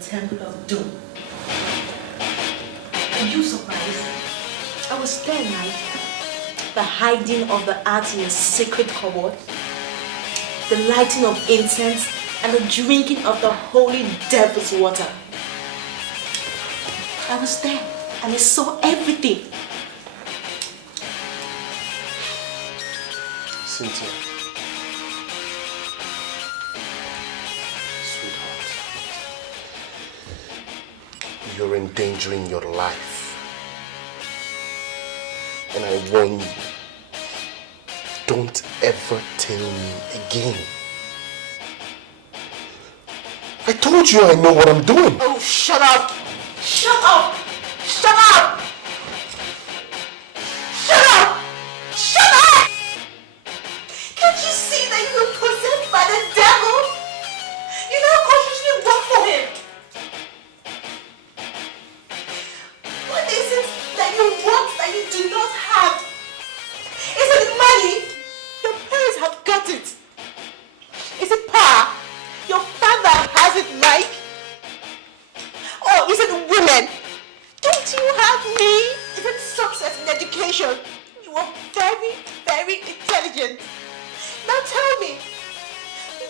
Temple of Doom. Are you surprised? I was there, Mike. The hiding of the arts in a sacred cupboard, the lighting of incense, and the drinking of the holy devil's water. I was there and I saw everything. Cynthia. Sweetheart. You're endangering your life. And I warn you, don't ever tell me again. I told you I know what I'm doing. Oh, shut up! Shut up! Shut up! Shut up! Shut up! Can't you see that you're possessed by the devil? You don't consciously work for him. What is it that you want that you do not have? Is it money? Your parents have got it. Is it power? Your father has it, Mike. Or is it women? Don't you have me? Is it success in education? You are very, very intelligent. Now tell me,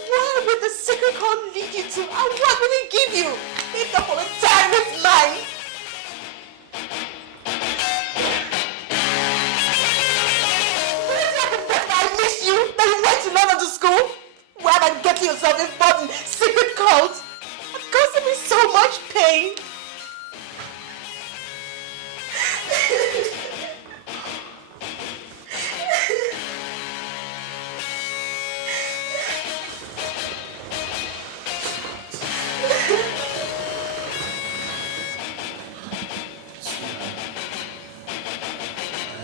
where will the secret call lead you to? And what will it give you? Make up for a tyrant's mind. I miss you that you went to London to school rather than getting yourself involved in secret cults. It caused me so much pain.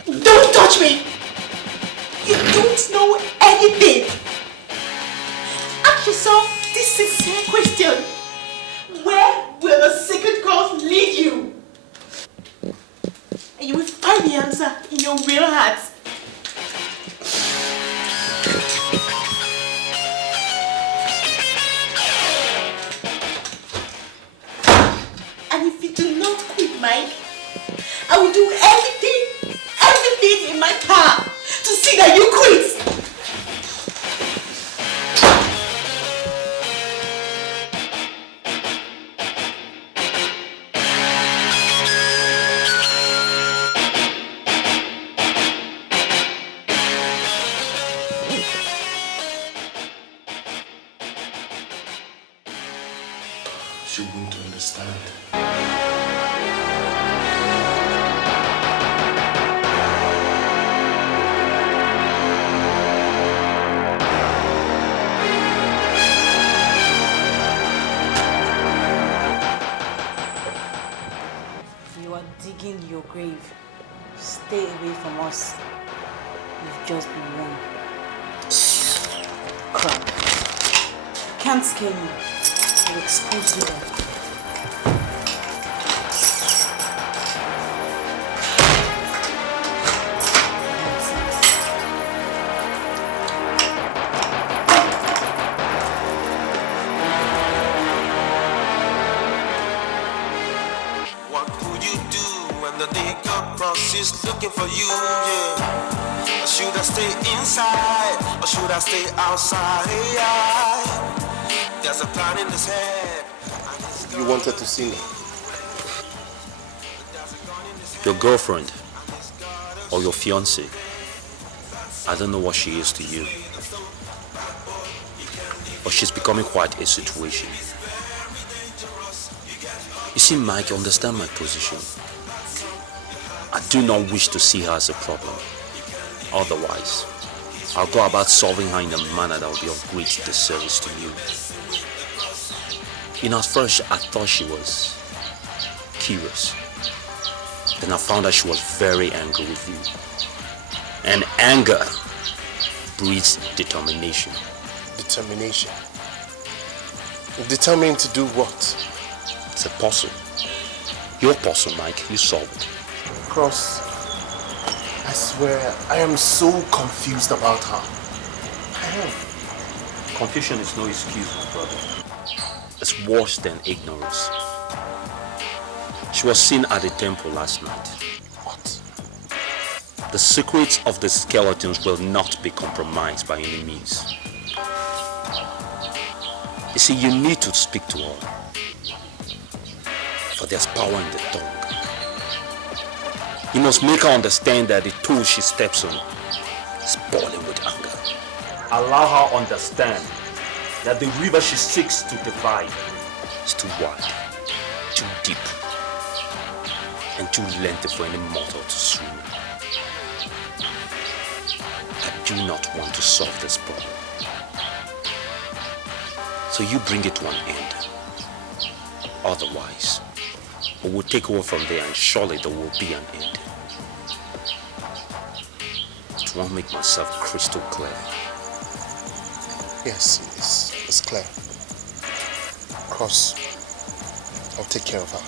Don't touch me! You don't know anything! Ask yourself this sincere question. Where will the secret cause lead you? And you will find the answer in your real heart. And if you do not quit, Mike, I will do everything in my power to see that you quit. She won't understand. You are digging your grave. Stay away from us. You've just been warned. Crap. Can't scare me. I'll expose you all. What would you do when the nigga cross is looking for you? Yeah. Should I stay inside or should I stay outside? There's a plan in his head. You wanted to see me. Your girlfriend or your fiancée, I don't know what she is to you, but she's becoming quite a situation. You see, Mike, you understand my position. I do not wish to see her as a problem. Otherwise, I'll go about solving her in a manner that will be of great disservice to you. At first, I thought she was curious. Then I found out she was very angry with you. And anger breeds determination. Determination? Determined to do what? It's a puzzle. Your puzzle, Mike. You solve it. Cross, I swear, I am so confused about her. I am. Confusion is no excuse, my brother. is worse than ignorance. She was seen at the temple last night. What? The secrets of the skeletons will not be compromised by any means. You see, you need to speak to her. For there's power in the tongue. You must make her understand that the tool she steps on is boiling with anger. Allow her understand that the river she seeks to divide is too wide, too deep, and too lengthy for any mortal to swim in. I do not want to solve this problem. So you bring it to an end. Otherwise, we will take over from there and surely there will be an end. I want to make myself crystal clear. Yes, it's clear. Of course, I'll take care of her.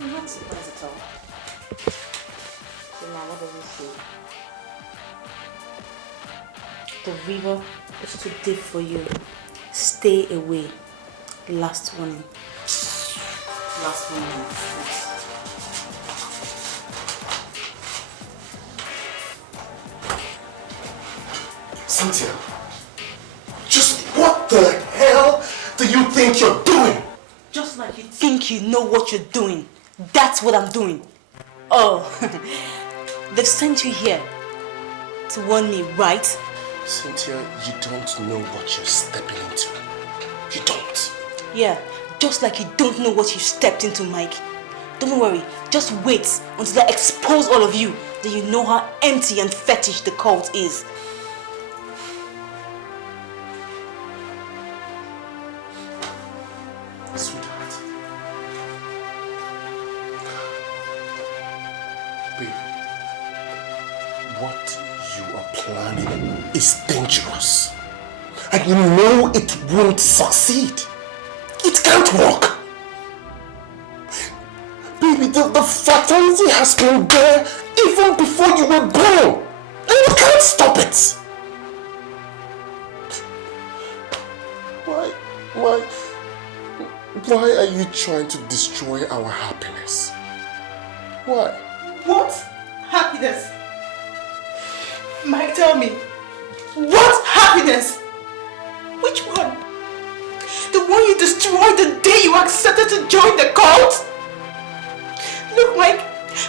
I'm not surprised at all. So now what does it say? The river is too deep for you. Stay away. Last warning. Last warning. Cynthia, just what the hell do you think you're doing? Just like you think you know what you're doing. That's what I'm doing. Oh, they've sent you here to warn me, right? Cynthia, you don't know what you're stepping into. You don't. Yeah, just like you don't know what you stepped into, Mike. Don't worry, just wait until I expose all of you, then you know how empty and fetish the cult is. Sweetheart. Babe, what you are planning is dangerous. And you know it won't succeed. It can't work. Baby, the fatality has been there even before you were born. And you can't stop it. Why are you trying to destroy our happiness? Why? What happiness? Mike, tell me. What happiness? Which one? The one you destroyed the day you accepted to join the cult? Look, Mike,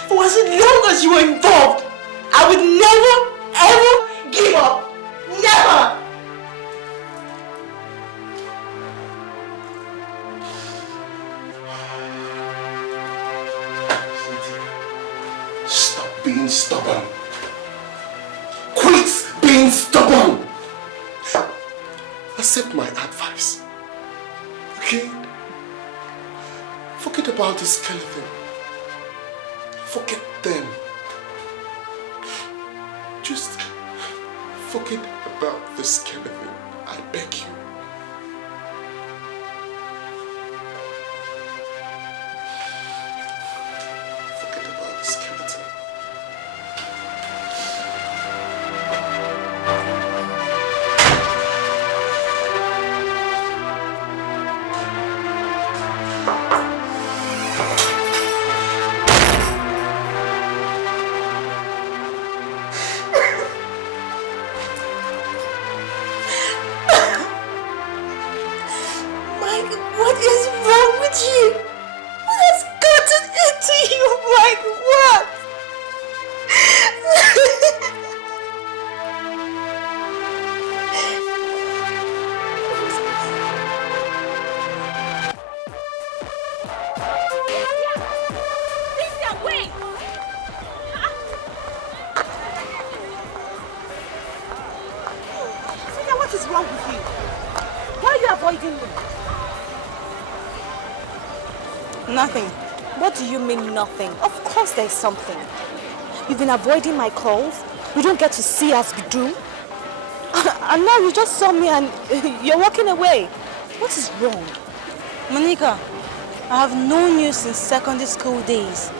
for as long as you are involved, I would never, ever give up. Never! Stop being stubborn. Quit being stubborn. Accept my advice. Okay? Forget about the skeleton. Forget them. Just forget about the skeleton. I beg you. Forget about the skeleton. Mike, what is wrong with you? What has gotten into you, Mike? What? Cynthia, what is wrong with you? Why are you avoiding me? Nothing. What do you mean nothing? Of course there's something. You've been avoiding my calls. We don't get to see as we do. And now you just saw me and you're walking away. What is wrong? Monica, I have known you since secondary school days.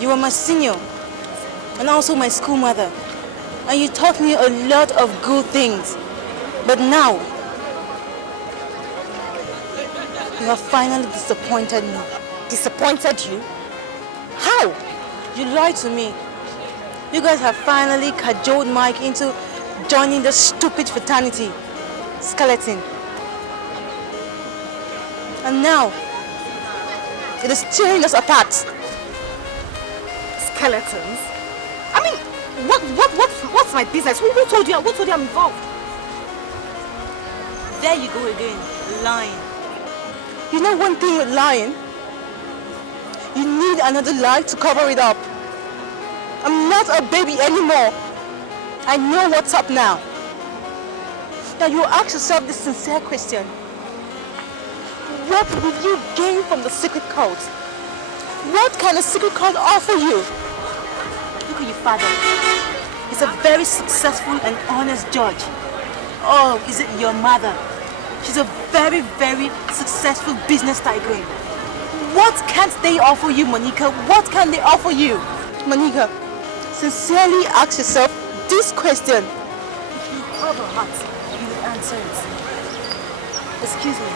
You were my senior and also my school mother. And you taught me a lot of good things. But now, you have finally disappointed me. Disappointed you? How? You lied to me. You guys have finally cajoled Mike into joining the stupid fraternity, Skeleton. And now, it is tearing us apart. Skeletons? I mean, what's my business? Who told you? Who told you I'm involved? There you go again, lying. You know one thing with lying? You need another lie to cover it up. I'm not a baby anymore. I know what's up now. Now you ask yourself this sincere question. What will you gain from the secret cult? What can a secret cult offer you? Look at your father. He's a very successful and honest judge. Oh, is it your mother? She's a very, very successful business tycoon. What can't they offer you, Monica? What can they offer you? Monica, sincerely ask yourself this question. If you have a heart, you will answer it. Excuse me.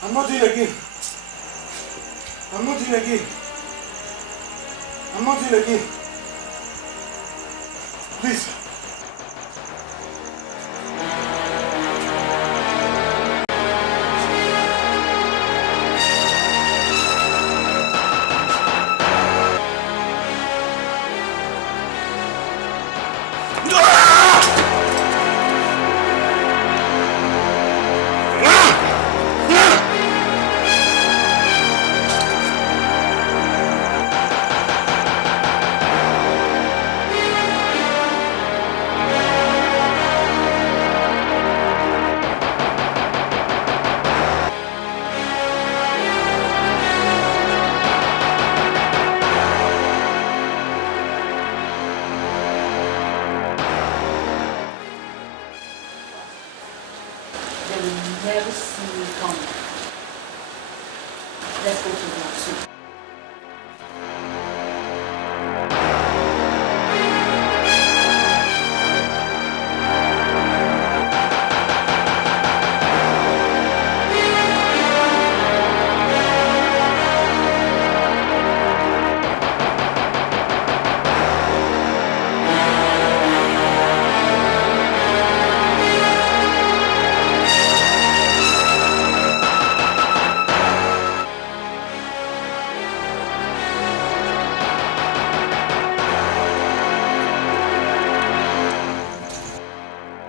I'm not doing again. I'm not doing again. I'm not doing again. Please. will never see me coming. Let's go to Nonso.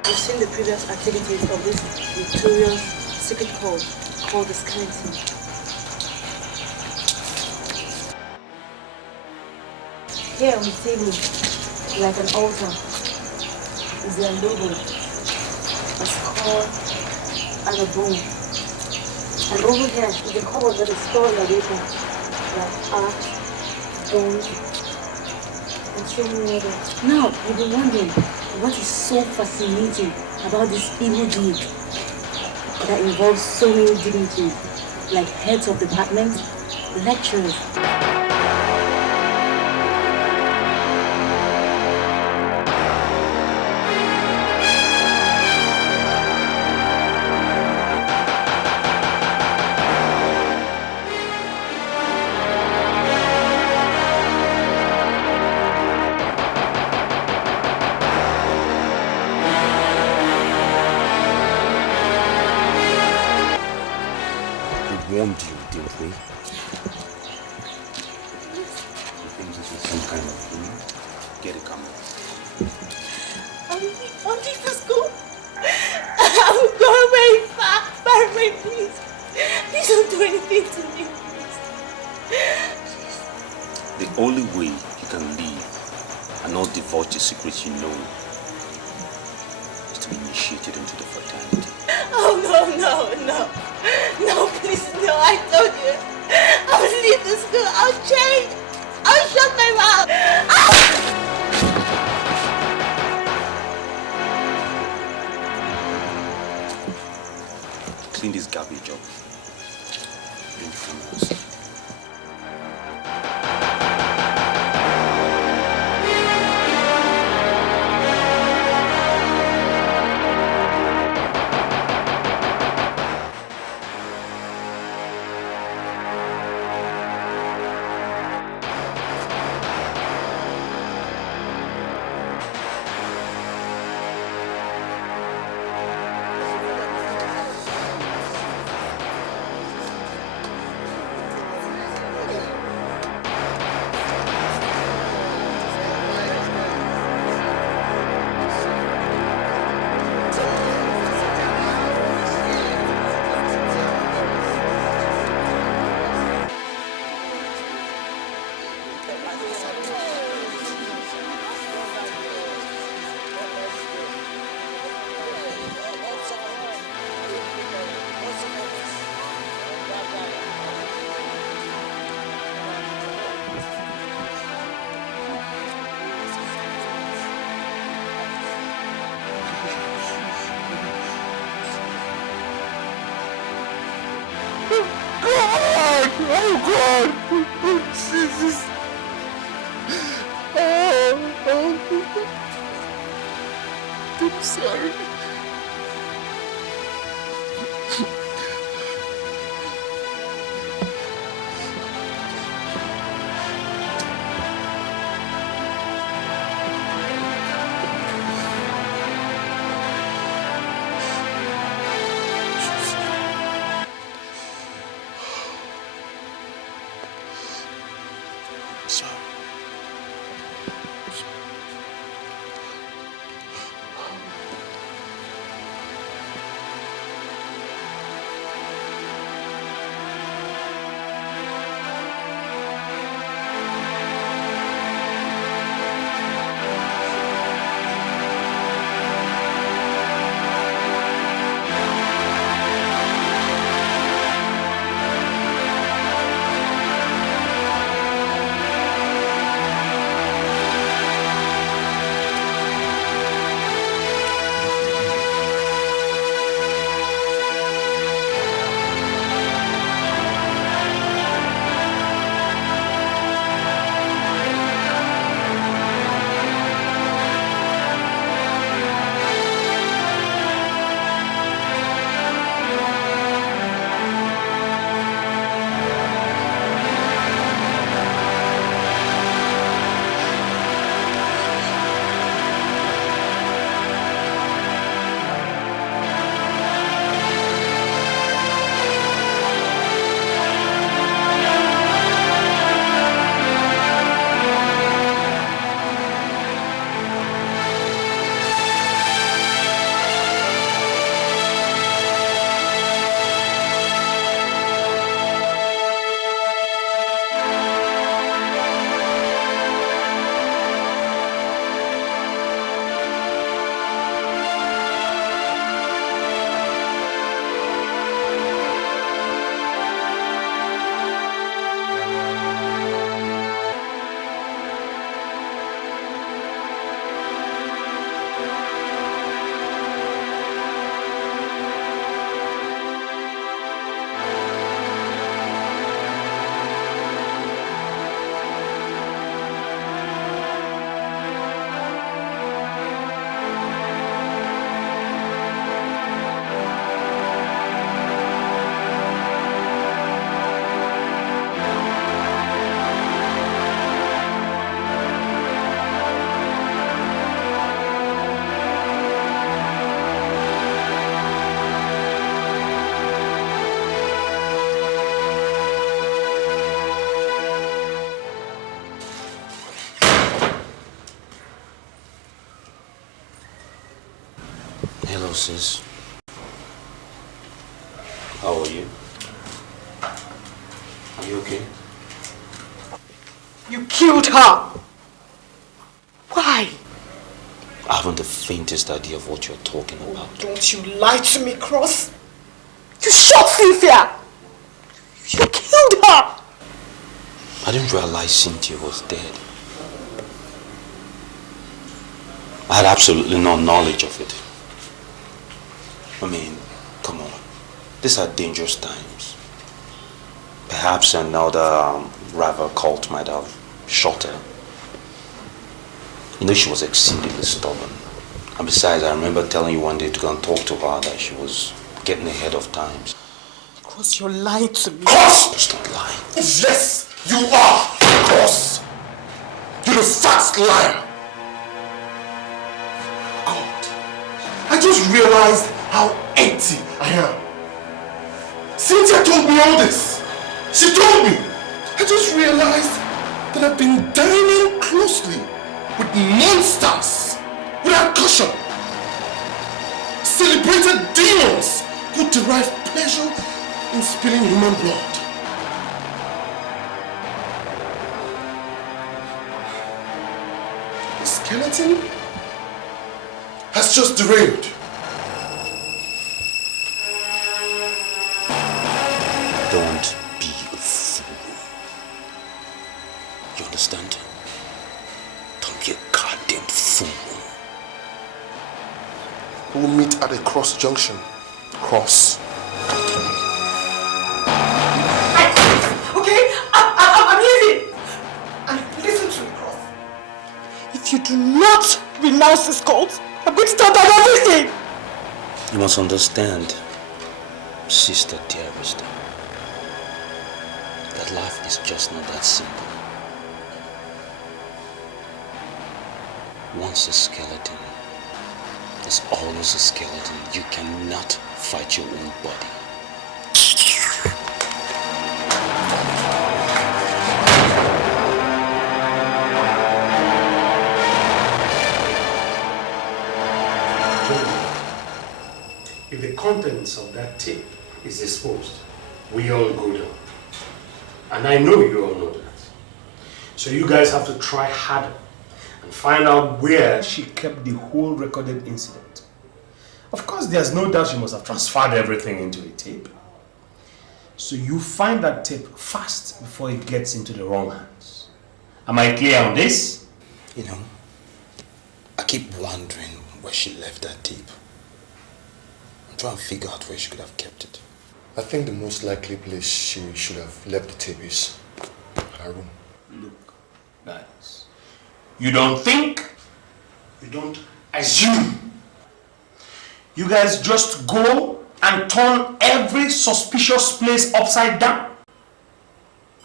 We've seen the previous activities of this notorious secret code called the skeleton. Here on the table, like an altar, is their logo, a skull, and a bone. And over here is the cupboard that is stored their data, like art, bones, and so many others. Now, you've been wondering, what is so fascinating about this evil deed that involves so many dignitaries, like heads of departments, lecturers? Warned you, didn't we? You think this is some kind of get it coming? I want to school. I will go away far, far away, please. Please don't do anything to me, please. The only way you can leave and not divulge the secrets you know is to be initiated into the fraternity. Oh, no, please, no, I told you. I will leave the school, I'll change. I'll shut my mouth. Clean this garbage up. Bring cameras. Oh God! Oh Jesus! Oh, I'm sorry. Hello, sis. How are you? Are you okay? You killed her! Why? I haven't the faintest idea of what you're talking about. Don't you lie to me, Cross! You shot Cynthia! You killed her! I didn't realize Cynthia was dead. I had absolutely no knowledge of it. I mean, come on. These are dangerous times. Perhaps another rival cult might have shot her. You know, she was exceedingly stubborn. And besides, I remember telling you one day to go and talk to her that she was getting ahead of times. Cross, you're lying to me. Cross! Just not lying. Yes, you are, Cross. You're the fat liar. God, I just realized how empty I am. Cynthia told me all this. She told me. I just realized that I've been dining closely with monsters without caution. Celebrated demons who derive pleasure in spilling human blood. The skeleton has just derailed. Don't be a fool. You understand? Don't be a goddamn fool. We'll meet at a cross junction. Cross. Okay? I'm leaving! And listen to me, Cross. If you do not renounce this cult, I'm going to start on everything! You must understand, sister dearest, that life is just not that simple. Once a skeleton, there's always a skeleton. You cannot fight your own body. If the contents of that tape is exposed, we all go down. And I know you all know that. So you guys have to try harder and find out where she kept the whole recorded incident. Of course, there's no doubt she must have transferred everything into a tape. So you find that tape fast before it gets into the wrong hands. Am I clear on this? You know, I keep wondering where she left that tape. I'm trying to figure out where she could have kept it. I think the most likely place she should have left the tape is her room. Look, guys, you don't think, you don't assume. You guys just go and turn every suspicious place upside down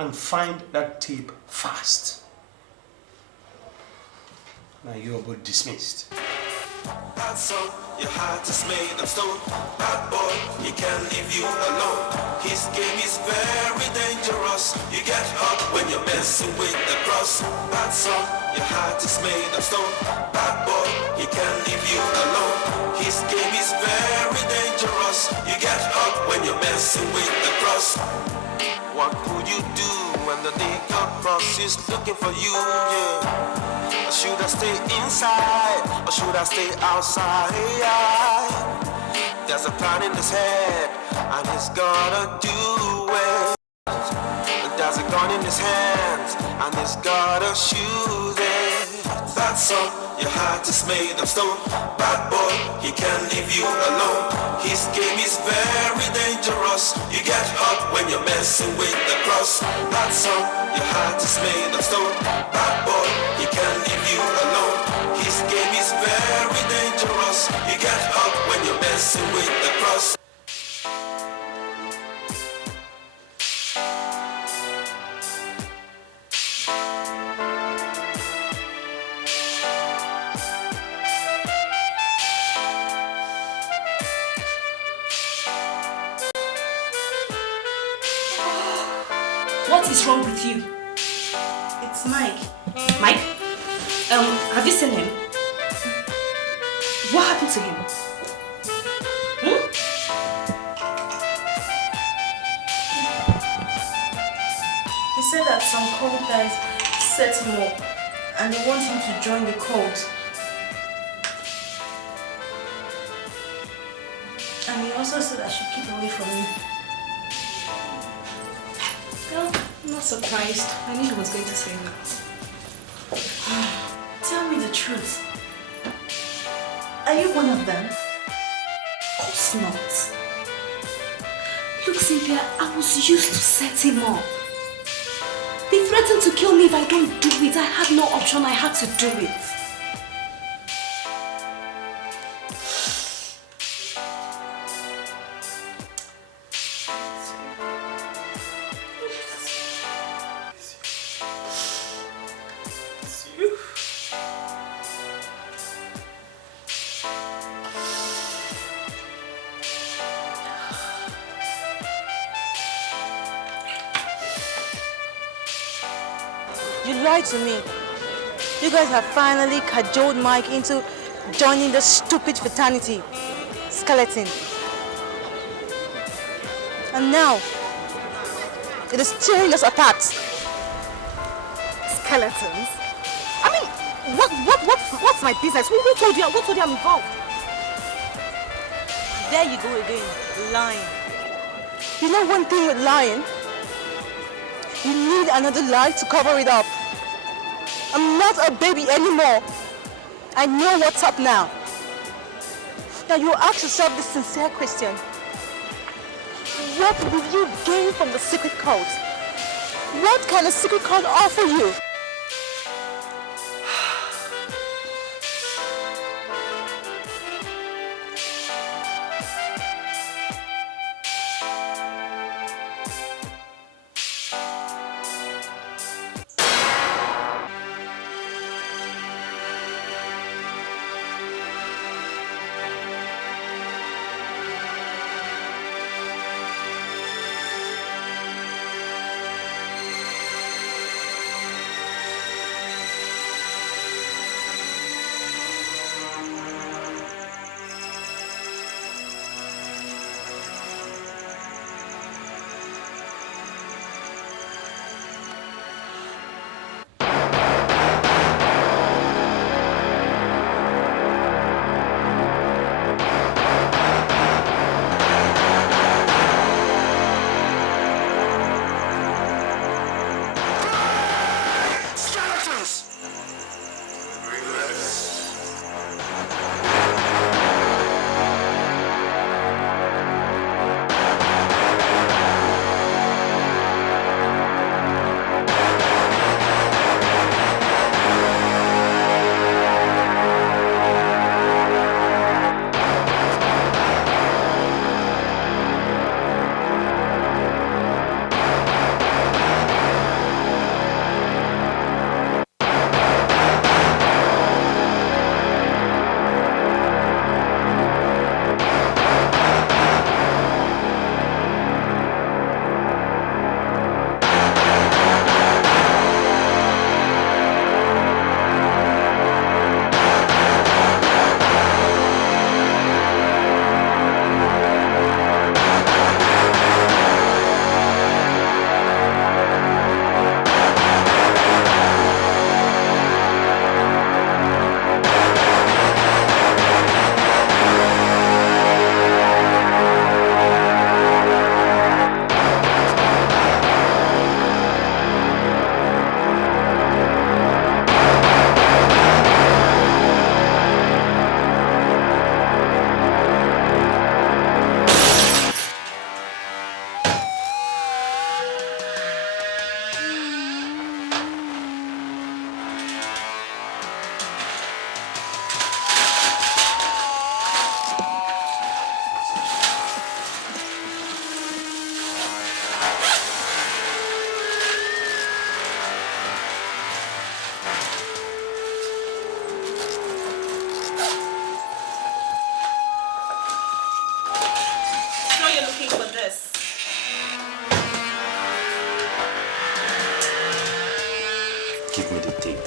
and find that tape fast. Now you're both dismissed. Bad son, your heart is made of stone. Bad boy, he can't leave you alone. His game is very dangerous. You get hurt when you're messing with the cross. Bad son, your heart is made of stone. Bad boy, he can't leave you alone. His game is very dangerous. You get hurt when you're messing with the cross. What could you do when the nigger cross is looking for you? Yeah. Should I stay inside or should I stay outside? There's a plan in his head and he's gonna do it. There's a gun in his hands and he's gotta shoot it. Bad son, your heart is made of stone. Bad boy, he can't leave you alone. His game is very dangerous. You get hurt when you're messing with the cross. Bad son, your heart is made of stone. Bad boy, he can't leave you alone. His game is very dangerous. You get hurt when you're messing with the cross. What is wrong with you? It's Mike. Mike? Have you seen him? What happened to him? some cult guys set him up and they want him to join the cult. And he also said I should keep away from him. Well, I'm not surprised. I knew he was going to say that. Tell me the truth. Are you one of them? Of course not. Look, Cynthia, I was used to set him up. They threatened to kill me if I don't do it. I had no option. I had to do it. You lied to me. You guys have finally cajoled Mike into joining the stupid fraternity, Skeleton. And now, it is tearing us apart. Skeletons? I mean, what's my business? Who told you I'm involved? There you go again, lying. You know one thing with lying? You need another lie to cover it up. I'm not a baby anymore. I know what's up now. Now you ask yourself this sincere question. What will you gain from the secret cult? What can a secret cult offer you? Give me the tape.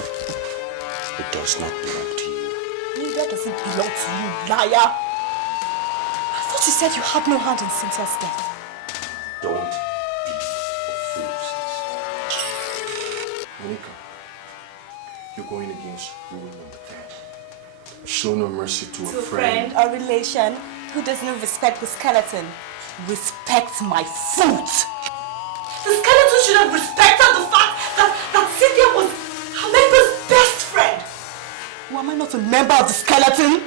It does not belong to you. Neither does it belong to you, liar. I thought you said you had no hand in Cynthia's death. Don't be a fool, sis. You're going against rule number 10. Show no mercy to a friend or relation who doesn't respect the skeleton. Respect my foot. The skeleton should have respected the fact that Cynthia was her member's best friend. Why am I not a member of the skeleton?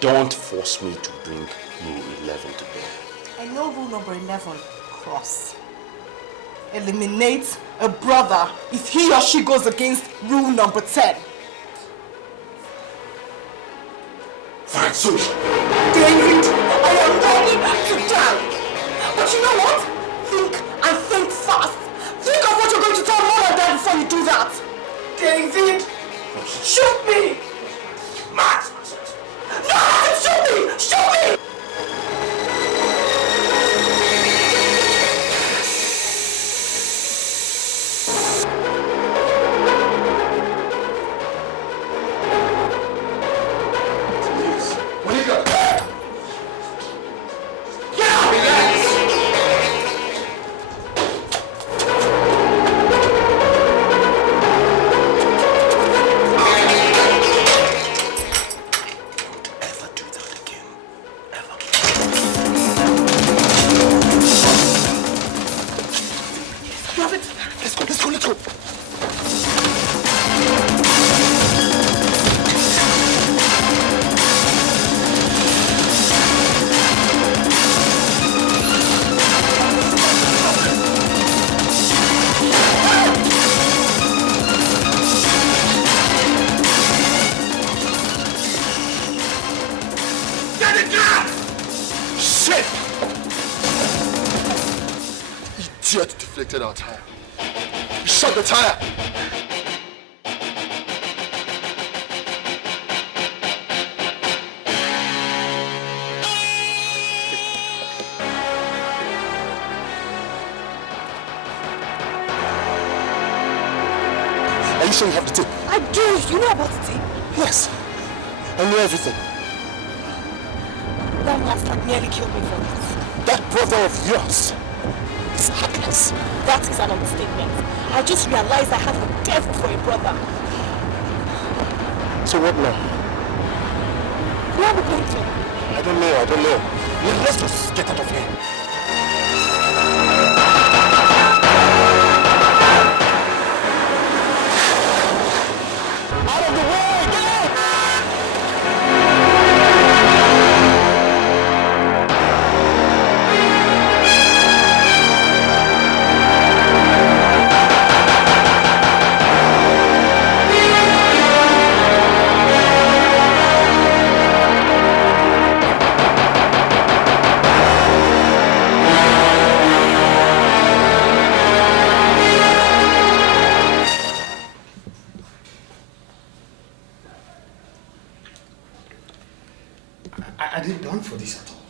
Don't force me to bring rule 11 to bear. I know rule number 11, cross. Eliminate a brother if he or she goes against rule number 10. Fine, so David, I am ready to die. But you know what? Think and think fast. Think of what you're going to tell mom and dad before you do that. David, shoot me. Mad. No, shoot me! Shoot me! Our tire. You shot the tire. Are you sure you have the tape? I do. You know about the tape? Yes. I know everything. That bastard nearly killed me for it. That brother of yours. Heartless. That is an understatement. I just realized I have a devil for a brother. So what now? Where are we going to? I don't know. Let's just get out of here. Out of the way! Get out! I didn't plan for this at all.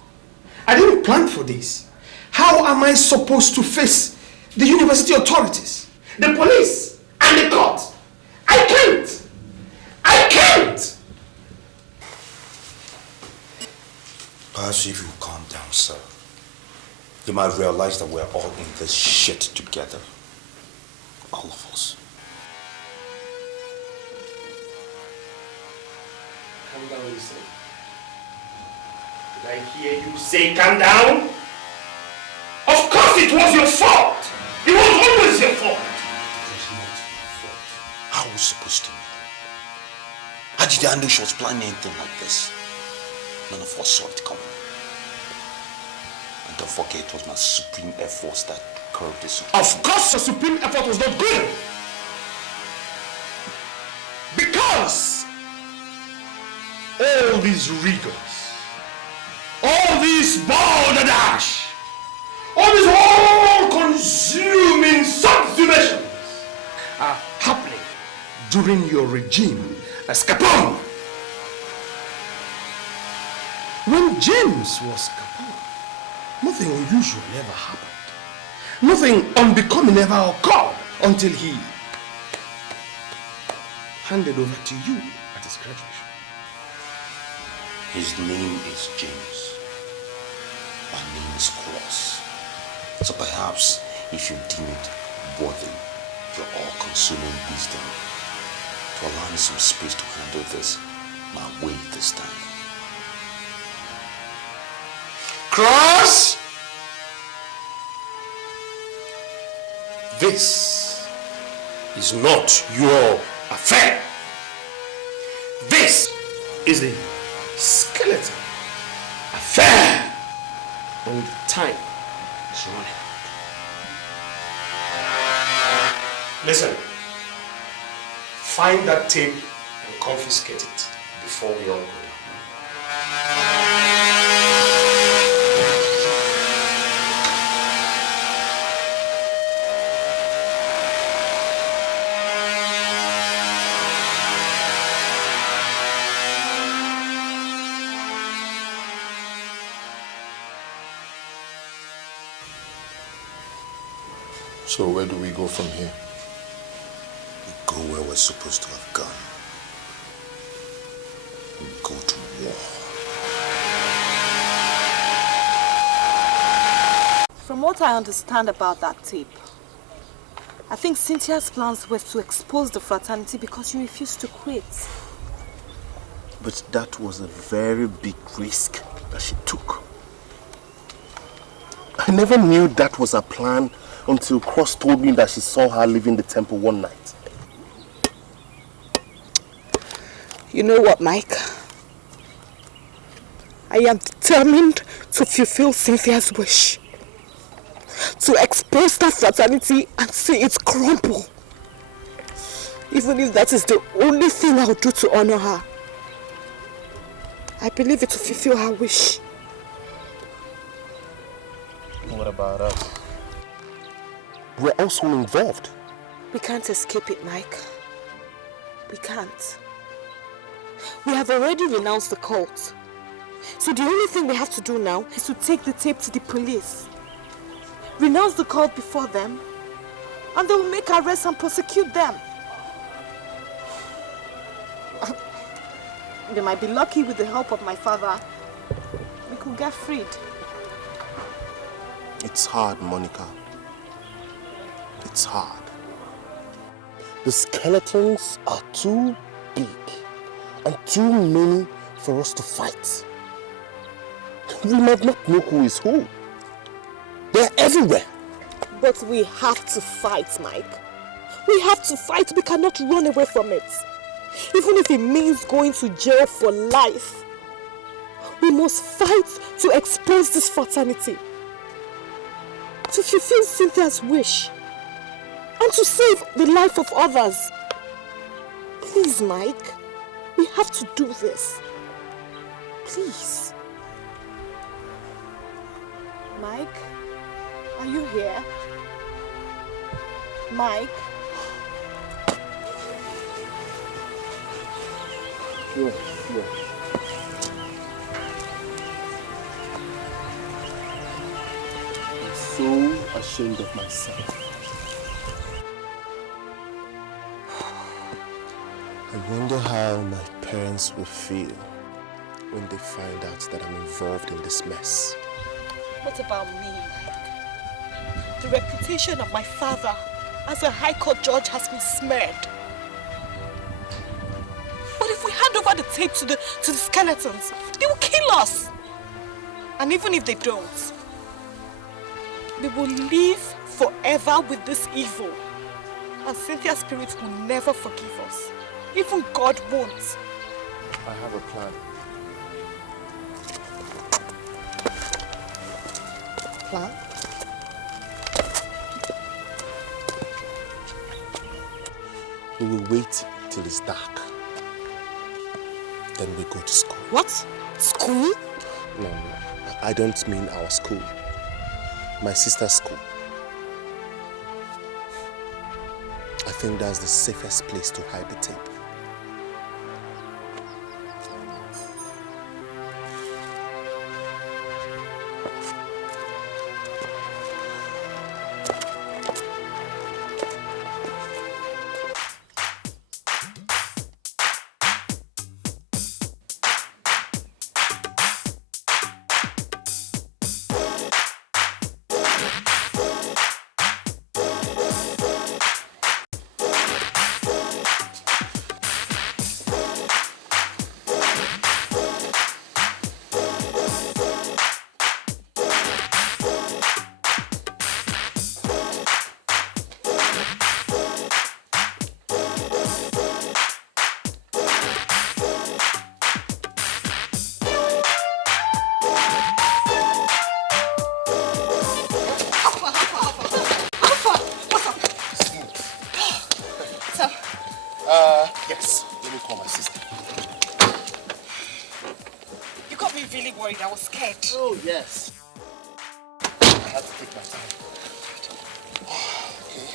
I didn't plan for this. How am I supposed to face the university authorities, the police, and the court? I can't. I can't. Perhaps if you calm down, sir, you might realize that we're all in this shit together. All of us. Calm down, you say. Did I hear you say calm down? Of course it was your fault! It was always your fault! It was not my fault. How was I supposed to know? How did I know she was planning anything like this? None of us saw it coming. And don't forget, it was my supreme efforts that curbed this. Of course your supreme effort was not good! Because all these rigors, all these balderdash, all these all-consuming subsumations are happening during your regime as Capone. When James was Capone, nothing unusual ever happened. Nothing unbecoming ever occurred until he handed over to you at his graduation. His name is James. My name is Cross. So perhaps if you deem it worthy, your all-consuming wisdom, to allow me some space to handle this my way this time. Cross! This is not your affair. This is the skeleton affair. And the time is running. Listen, find that tape and confiscate it before we all go. So where do we go from here? We go where we're supposed to have gone. We go to war. From what I understand about that tape, I think Cynthia's plans were to expose the fraternity because you refused to quit. But that was a very big risk that she took. I never knew that was her plan until Cross told me that she saw her leaving the temple one night. You know what, Mike? I am determined to fulfill Cynthia's wish. To expose that fraternity and see it crumble. Even if that is the only thing I'll do to honor her. I believe it will fulfill her wish. What about us? We're also involved. We can't escape it, Mike. We can't. We have already renounced the cult. So the only thing we have to do now is to take the tape to the police. Renounce the cult before them, and they will make arrests and prosecute them. They might be lucky with the help of my father. We could get freed. It's hard, Monica. It's hard. The skeletons are too big and too many for us to fight. We might not know who is who. They're everywhere. But we have to fight, Mike. We have to fight. We cannot run away from it. Even if it means going to jail for life. We must fight to expose this fraternity. To fulfill Cynthia's wish. And to save the life of others. Please, Mike. We have to do this. Please. Mike? Are you here? Mike? Yeah. I'm so ashamed of myself. I wonder how my parents will feel when they find out that I'm involved in this mess. What about me, Mike? The reputation of my father as a high court judge has been smeared. But if we hand over the tape to the skeletons, they will kill us. And even if they don't, we will live forever with this evil. And Cynthia's spirit will never forgive us. Even God won't. I have a plan. plan? We will wait till it's dark. Then we go to school. What? School? No, I don't mean our school. My sister's school. I think that's the safest place to hide the tape. Yes, let me call my sister. You got me really worried. I was scared. Oh, yes. I have to take my time. Okay.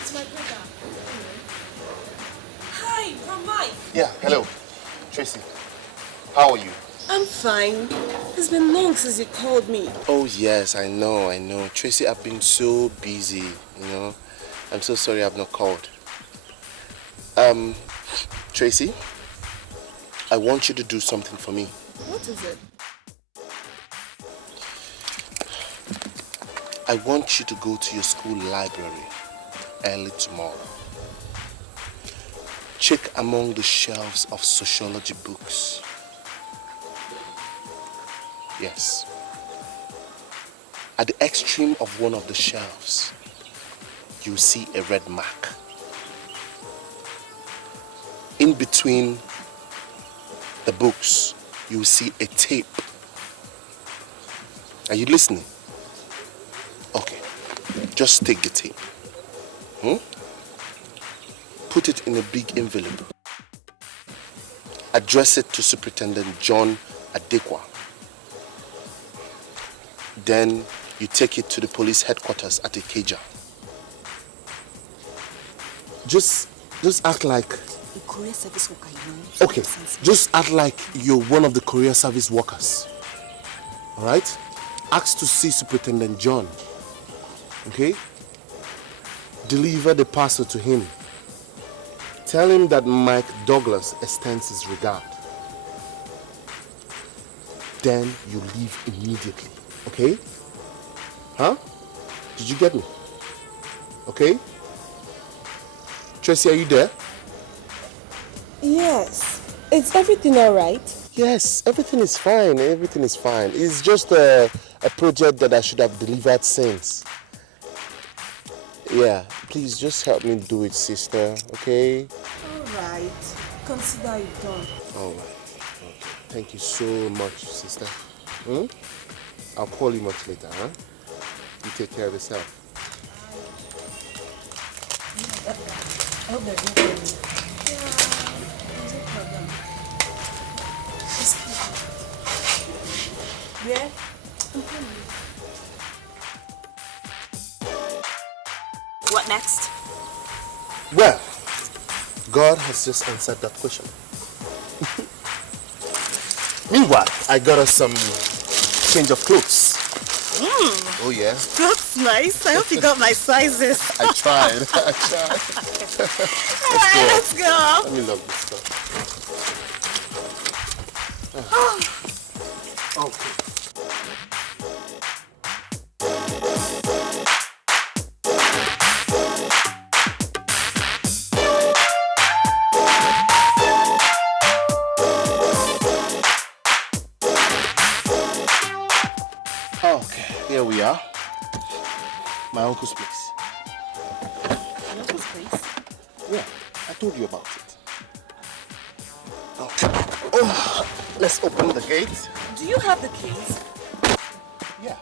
It's my brother. Hi, from Mike. Yeah, hello. Tracy, how are you? I'm fine. It's been long since you called me. Oh, yes, I know. Tracy, I've been so busy, you know. I'm so sorry I've not called. Tracy, I want you to do something for me. What is it? I want you to go to your school library early tomorrow. Check among the shelves of sociology books. Yes. At the extreme of one of the shelves, you see a red mark. In between the books, you see a tape. Are you listening? Okay. Just take the tape. Put it in a big envelope. Address it to Superintendent John Adekwa. Then you take it to the police headquarters at Ikeja. Just act like... A courier service worker, you know. Okay, just act like you're one of the courier service workers. Alright? Ask to see Superintendent John. Okay? Deliver the parcel to him. Tell him that Mike Douglas extends his regard. Then you leave immediately. Okay? Huh? Did you get me? Okay? Tracy, are you there? Yes. Is everything all right? Yes, everything is fine. Everything is fine. It's just a project that I should have delivered since. Yeah, please just help me do it, sister. Okay? All right. Consider it done. All right. Okay. Thank you so much, sister. I'll call you much later, huh? You take care of yourself. I hope there's no problem. Yeah, there's no problem. Yeah? I'm coming. What next? Well, God has just answered that question. Meanwhile, I got us some change of clothes. Oh yeah? That's nice. I hope you got my sizes. I tried. Let's go. Let me lock this stuff. Okay. Okay, here we are. My uncle's place. Your uncle's place? Yeah, I told you about it. Oh, let's open the gate. Do you have the keys? Yeah.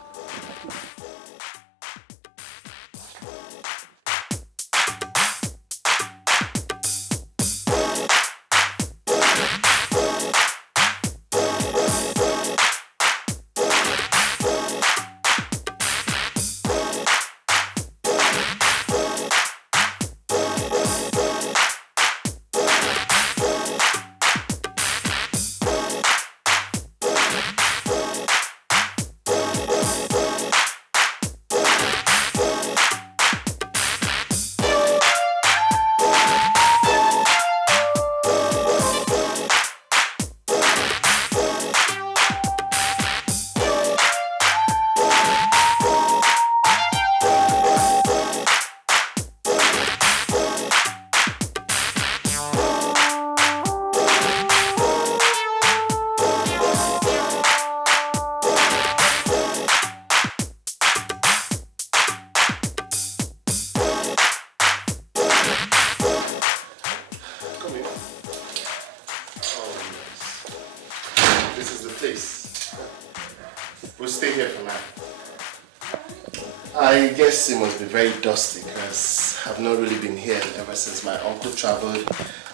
It must be very dusty because I've not really been here ever since my uncle traveled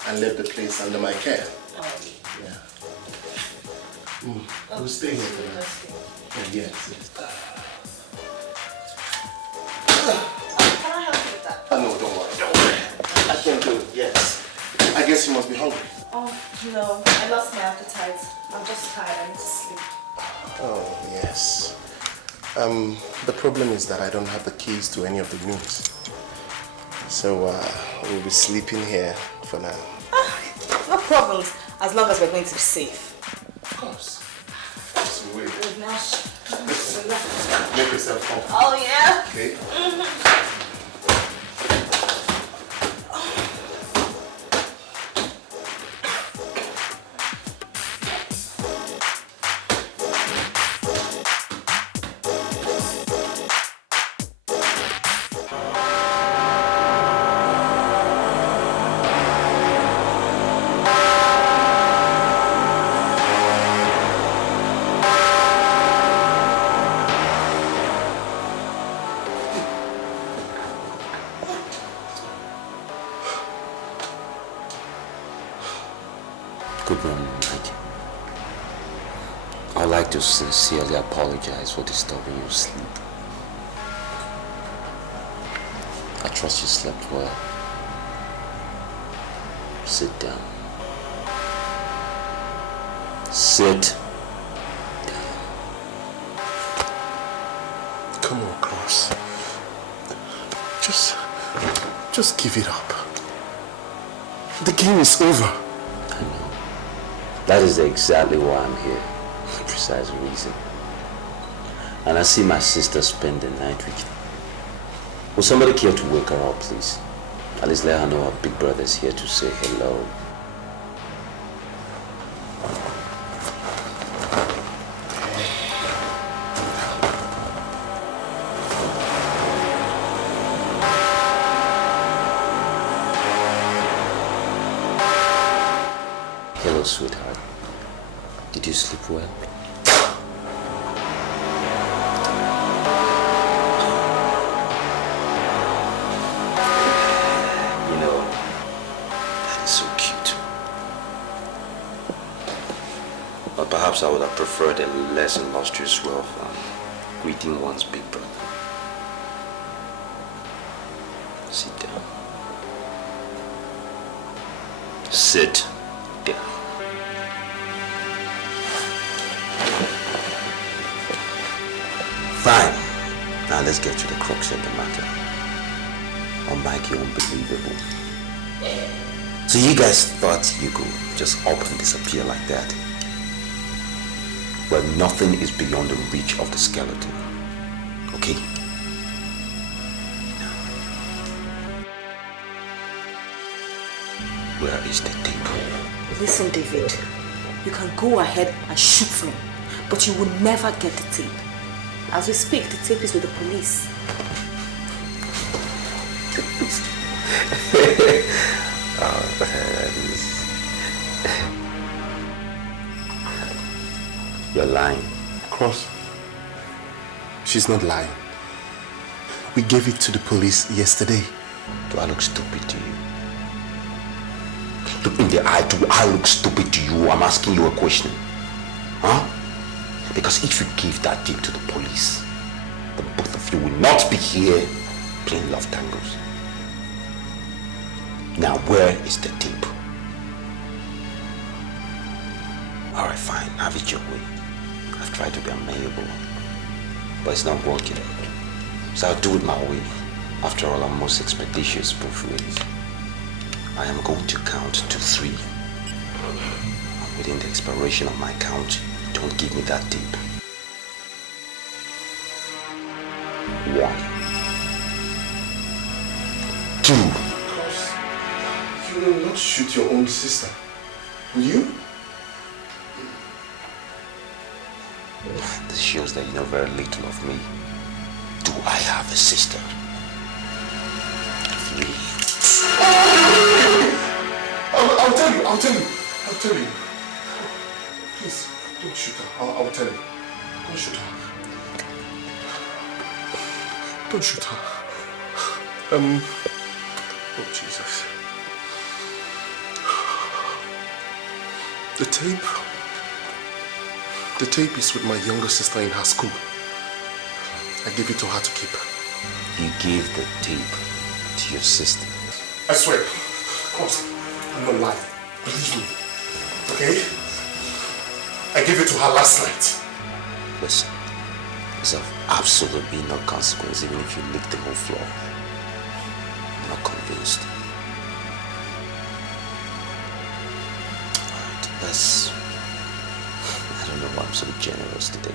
and left the place under my care. Yeah. We'll stay here for now. Oh, yes. Can I help you with that? Oh, no, don't worry. I can do it, yes. I guess you must be hungry. Oh, no. I lost my appetite. I'm just tired. I need to sleep. Oh, yes. The problem is that I don't have the keys to any of the rooms. So, we'll be sleeping here for now. No problems, as long as we're going to be safe. Of course. So wait. Make yourself comfortable. Oh, yeah? Okay. Good morning, Iyke. I'd like to sincerely apologize for disturbing your sleep. I trust you slept well. Sit down. Sit down. Come on, Cross. Just give it up. The game is over. I know. That is exactly why I'm here. For precise reason. And I see my sister spend the night with you. Will somebody care to wake her up, please? At least let her know her big brother's here to say hello. Hello, sweetheart. Did you sleep well? You know, that is so cute. But perhaps I would have preferred a less illustrious way of greeting one's big brother. Sit down. Sit down. Fine. Now let's get to the crux of the matter. Oh, Mikey, unbelievable. So you guys thought you could just up and disappear like that? Well, nothing is beyond the reach of the skeleton. Okay? Now, where is the tape? Listen, David. You can go ahead and shoot me, but you will never get the tape. As we speak, the tape is with the police. You're lying. Cross. She's not lying. We gave it to the police yesterday. Do I look stupid to you? Look in the eye, do I look stupid to you? I'm asking you a question. Huh? Because if you give that tip to the police, then both of you will not be here playing love tangos. Now, where is the tip? Alright, fine, have it your way. I've tried to be amiable, but it's not working. So I'll do it my way. After all, I'm most expeditious both ways. I am going to count to 3. And within the expiration of my count, don't give me that tip. 1, 2. Cross, you will not shoot your own sister. Will you? This shows that you know very little of me. Do I have a sister? 3. I'll tell you. Please, don't shoot her. I'll tell you. Don't shoot her. Don't shoot her. Oh, Jesus. The tape is with my younger sister in her school. I gave it to her to keep. You gave the tape to your sister? I swear. Cross, I'm not lying. Believe me. Okay? I gave it to her last night. Listen, it's of absolutely no consequence even if you lick the whole floor. I'm not convinced. Alright, let's... I don't know why I'm so generous today.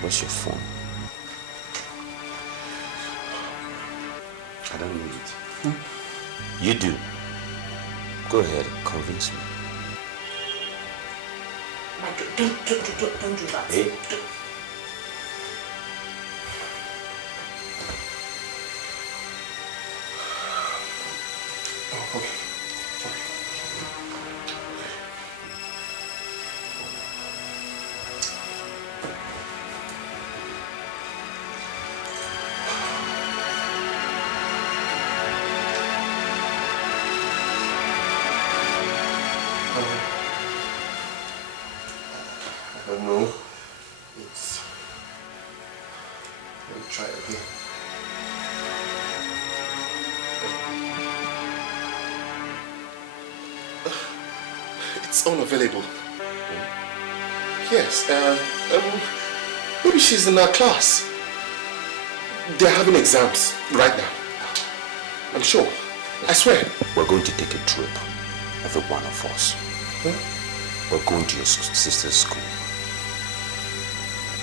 Where's your phone? I don't need it. You do. Go ahead, convince me. Don't do that. Hey? Oh, okay. I don't know. Let me try it again. It's unavailable. Yes, maybe she's in her class. They're having exams right now. I'm sure. I swear. We're going to take a trip, every one of us. Huh? We're going to your sister's school.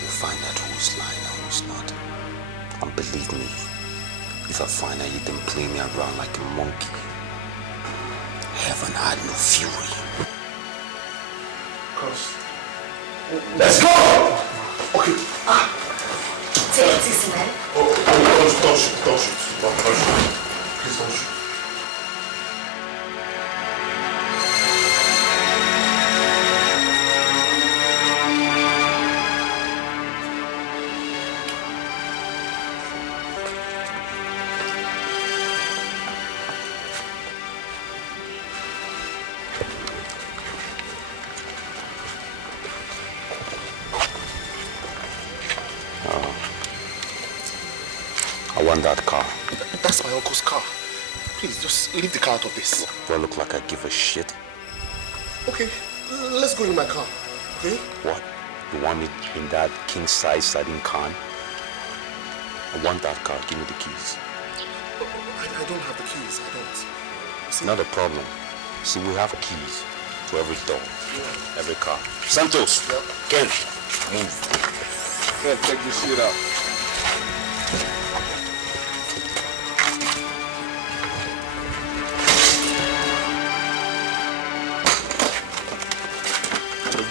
We'll find out who's lying and who's not. And believe me, if I find out you can play me around like a monkey, heaven had no fury. Cross. Let's go! Okay. Take it easy, man. Don't shoot. Please don't shoot. I want that car. That's my uncle's car. Please, just leave the car out of this. Do I look like I give a shit? Okay, let's go in my car, okay? What? You want me in that king-size sardine can? I want that car. Give me the keys. I don't have the keys. I don't. See? Not a problem. See, we have keys to every door, every car. Santos, Ken, move. Ken, check this shit out.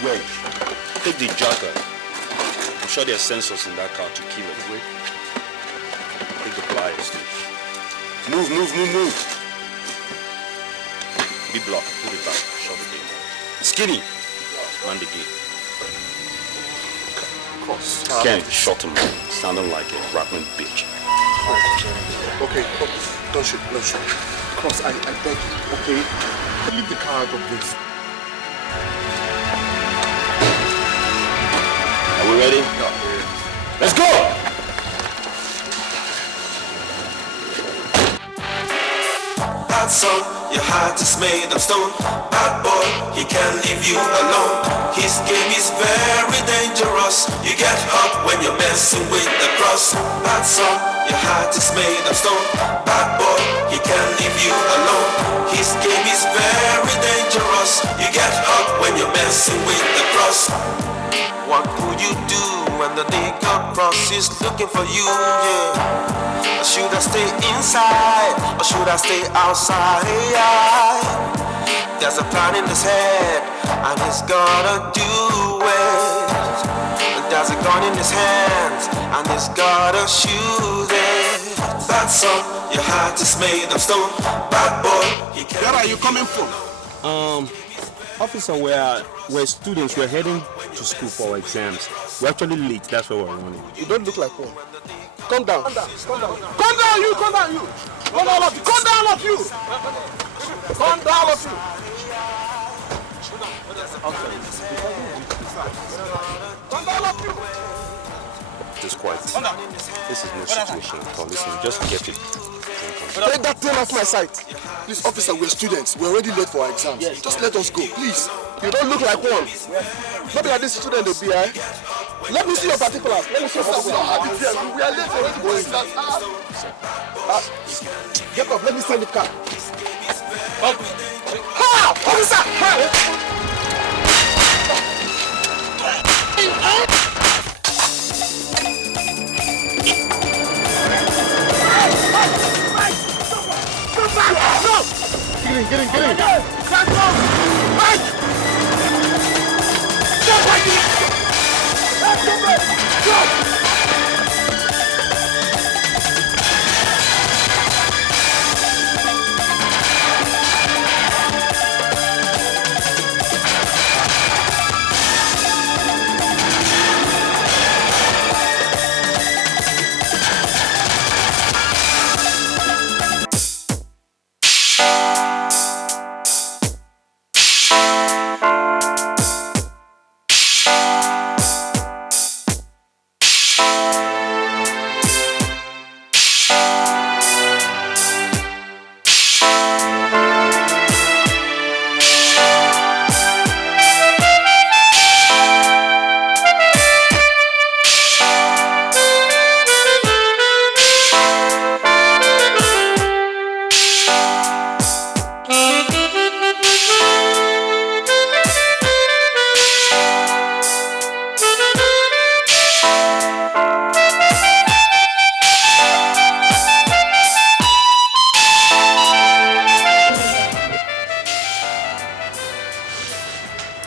Wait, take the jacket. I'm sure there are sensors in that car to kill it. Take the pliers too. Move. Be blocked. Put it back. Shove it in. Skinny. Man the gate. Cross. Ken, shot him. Sounding like a rapping bitch. Okay, don't shoot. Cross, I beg you, okay? Leave the car out of this. Are we ready? No. Let's go! Bad son, your heart is made of stone. Bad boy, he can't leave you alone. His game is very dangerous. You get hurt when you're messing with the cross. Bad son, your heart is made of stone. Bad boy, he can't leave you alone. His game is very dangerous. You get hurt when you're messing with the cross. What could you do when the nigga cross is looking for you? Yeah. Should I stay inside or should I stay outside? There's a plan in his head and he's gonna do it. There's a gun in his hands and he's gotta shoot it. Bad son, your heart is made of stone. Bad boy, he can't. Where are you coming from? Officer, we're students. We're heading to school for our exams. We're actually late. That's why we're running. You don't look like one. Come down. Come down, you! Come down, all of you! Come down, all of you! Come down, all of you! Just quiet. This is no situation at all. Listen, just get it. Take that thing off my sight. Please, officer, we're students. We're already late for our exams. Just let us go, please. You don't look like one. Not like this student will be, eh? Let me see your particulars. Let me see your particulars. We don't have it here. We are late already for exams. Get up. Let me send the car. Ha! Officer! Get in!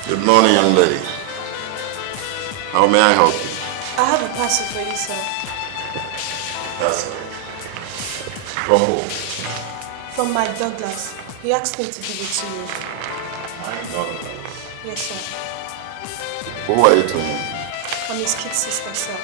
Good morning, young lady. How may I help you? I have a parcel for you, sir. That's it. From who? From Mike Douglas. He asked me to give it to you. Mike Douglas. Yes, sir. Who are you to him? I'm his kid sister, sir.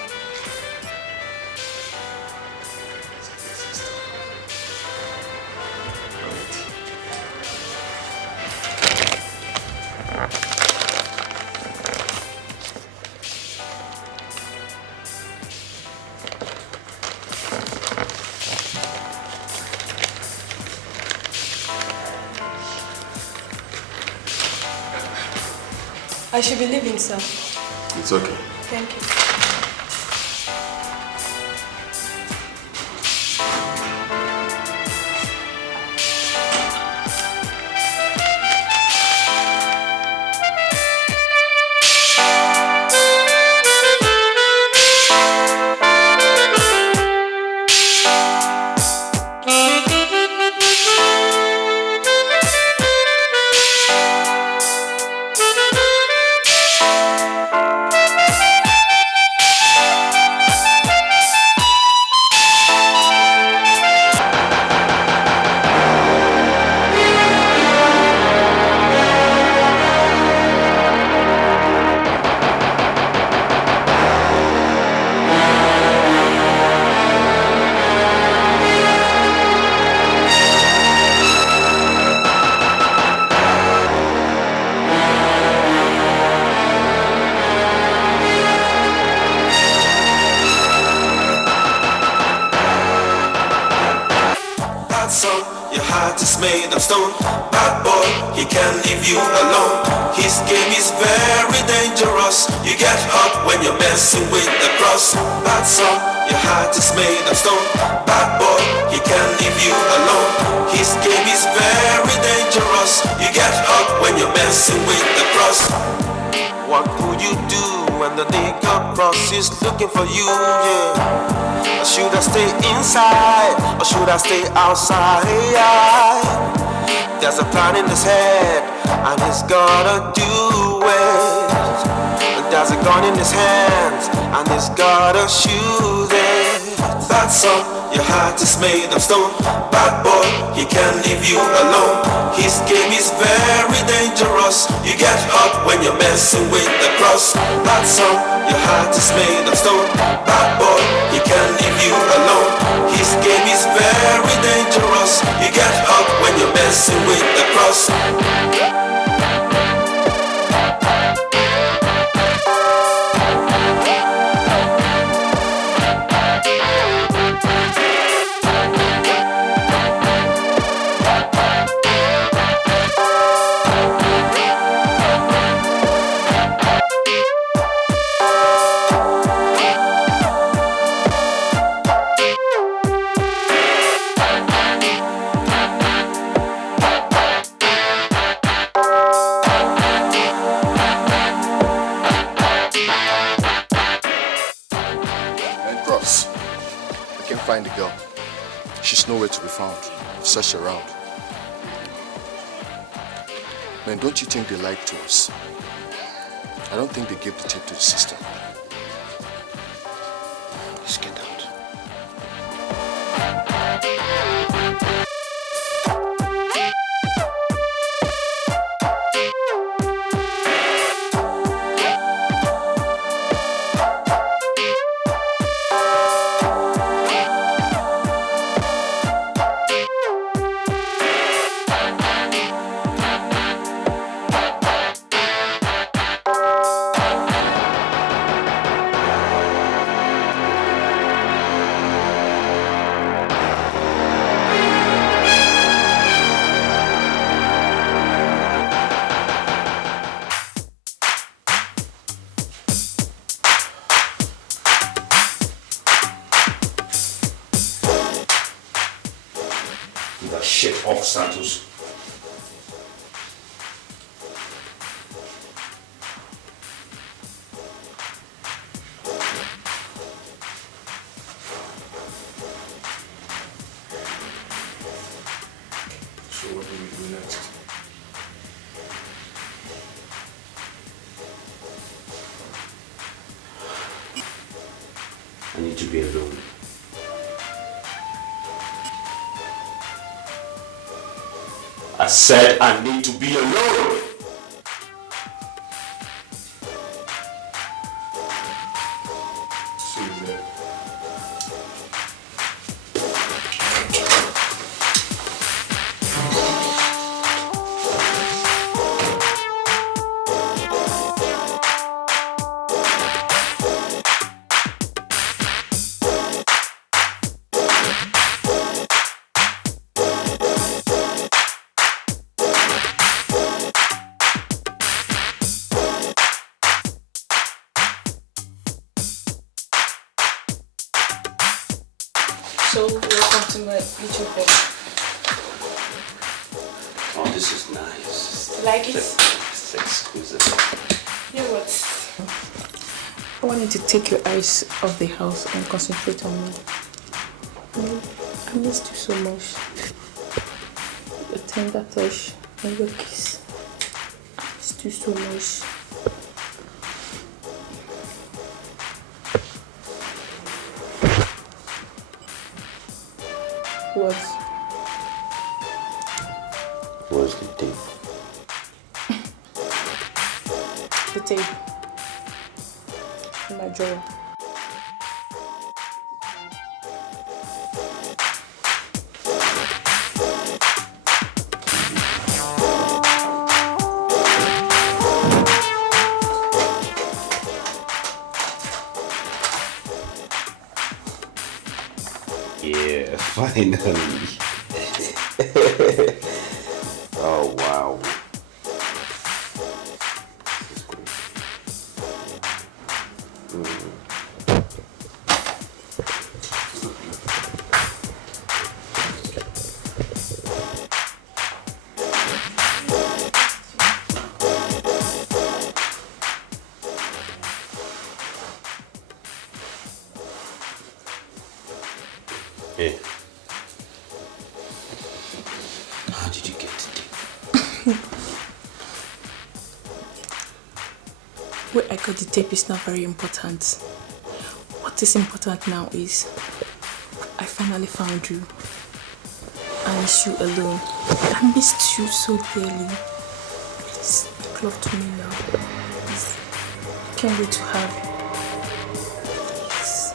I should be leaving, sir. It's okay. Thank you. is made of stone. Bad boy, he can't leave you alone. His game is very dangerous. You get hurt when you're messing with the cross. Bad son, your heart is made of stone. Bad boy, he can't leave you alone. His game is very dangerous. You get hurt when you're messing with the cross. What could you do when the nigga cross is looking for you, yeah? Or should I stay inside, or should I stay outside? There's a plan in his head, and he's gotta do it. There's a gun in his hands, and he's gotta shoot it. Bad son, your heart is made of stone. Bad boy, he can't leave you alone. His game is very dangerous. You get hurt when you're messing with the cross. Bad son, your heart is made of stone. Bad boy, he can't leave you alone. His game is very dangerous. You get hurt when you're messing with the cross. Find the girl. She's nowhere to be found. Search around. Man, don't you think they lied to us? I don't think they gave the tip to the sister. Let's get out. Santos. So what do we do next? I need to be alone. I said I need to be alone. See you there. So, welcome to my YouTube home. Oh, this is nice. Like it? It's exquisite. You know what? I want you to take your eyes off the house and concentrate on me. I missed you so much. Your tender touch and your kiss. I missed you so much. What? Where's the tape? The tape. In my drawer. Yeah, finally. Oh, wow. Hey. How did you get it? Where I got the tape is not very important. What is important now is I finally found you. I miss you alone. I missed you so dearly. Please, make love to me now. Please. I can't wait to have you. Please.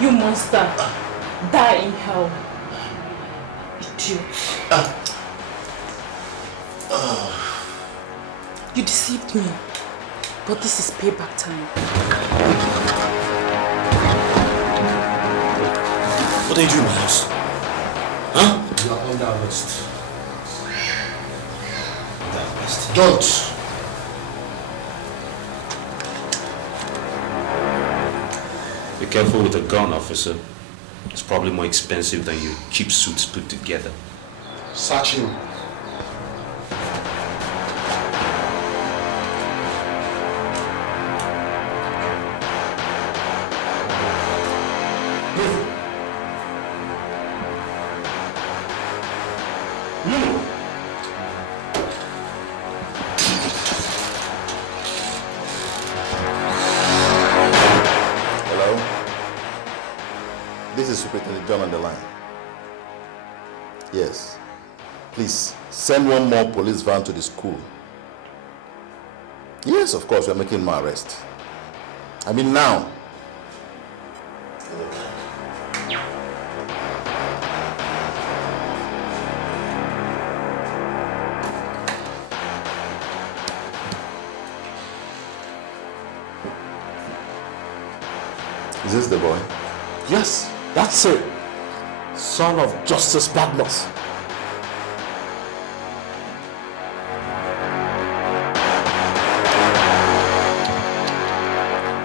You monster! Die in hell! Idiot! You deceived me, but this is payback time. What are you doing in my house? Huh? You are under arrest. Under arrest? Don't! Be careful with a gun, officer. It's probably more expensive than your cheap suits put together. Search him. John on the line. Yes. Please, send one more police van to the school. Yes, of course, we are making my arrest. I mean now. Is this the boy? Yes, that's it. Son of Justice Badmus.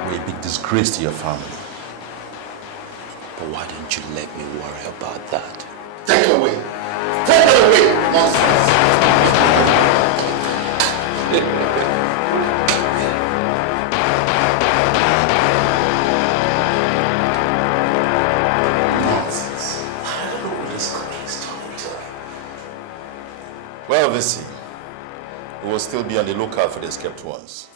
Will be disgrace to your family. But why didn't you let me worry about that? Take it away! Take it away! Nonsense! Well, Visi, we will still be on the lookout for the escaped ones.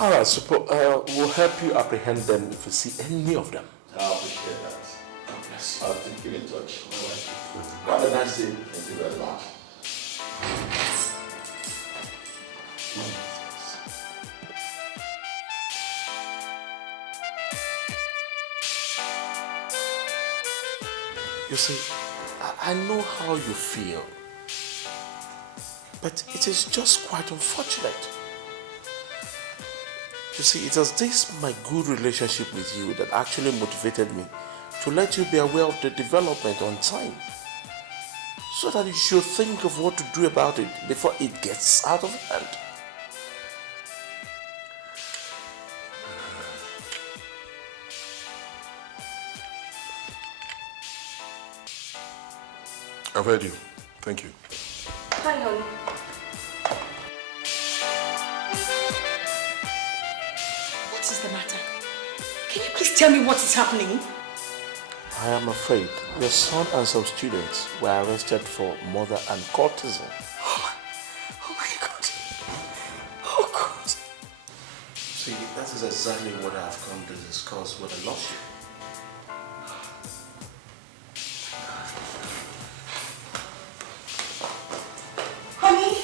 All right, so we'll help you apprehend them if we see any of them. I appreciate that. God bless I'll keep in touch. Have a nice day. Thank you very much. You see, I know how you feel. But it is just quite unfortunate. You see, it was this, my good relationship with you, that actually motivated me to let you be aware of the development on time, so that you should think of what to do about it before it gets out of hand. I've heard you. Thank you. Hi, honey. What is the matter? Can you please tell me what is happening? I am afraid your son and some students were arrested for murder and courtesan. Oh my God. Oh God. See, that is exactly what I have come to discuss with the lawsuit. Honey?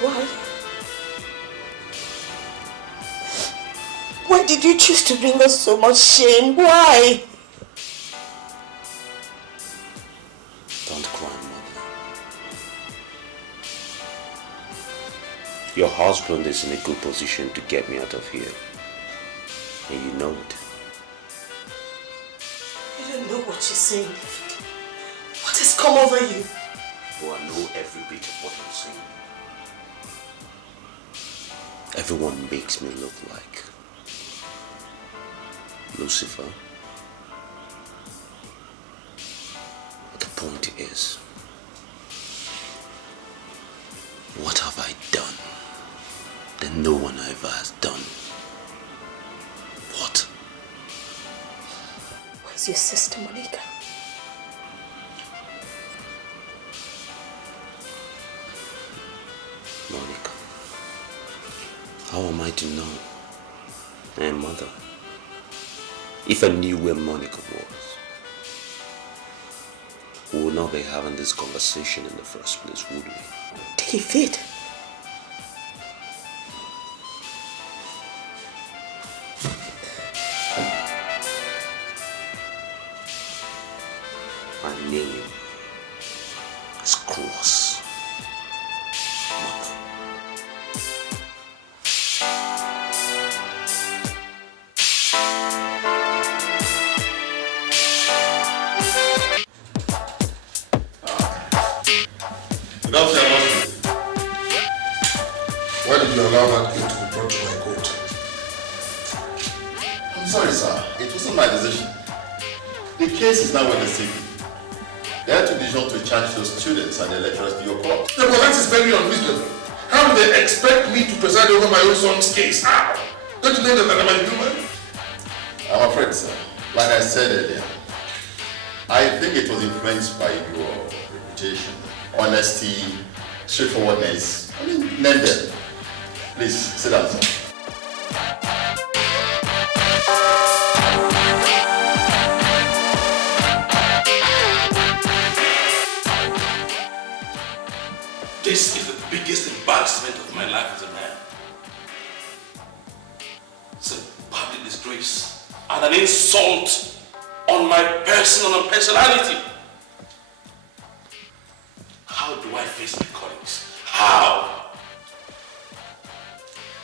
Why? Why did you choose to bring us so much shame? Why? Don't cry, Mother. Your husband is in a good position to get me out of here. And you know it. You don't know what you're saying. What has come over you? Oh, I know every bit of what I'm saying. Everyone makes me look like Lucifer. But the point is, what have I done that no one ever has done? What? Where's your sister, Monica? Monica. How am I to know? And Mother, if I knew where Monica was, we would not be having this conversation in the first place, would we? David. My name is Cross. Mother. Why did you allow that kid to be brought to my court? I'm sorry, sir. It wasn't my decision. The case is now with the city. They had to decision to charge those students and the lecturers to your court. Yeah, but that is very unreasonable. How do they expect me to preside over my own son's case? How? Don't you know that I'm a human? I'm afraid, sir. Like I said earlier, I think it was influenced by your reputation, honesty, straightforwardness. I mean, name them. Please, sit down, sir. This is the biggest embarrassment of my life as a man. It's a public disgrace and an insult on my person and personality. How do I face my colleagues? How?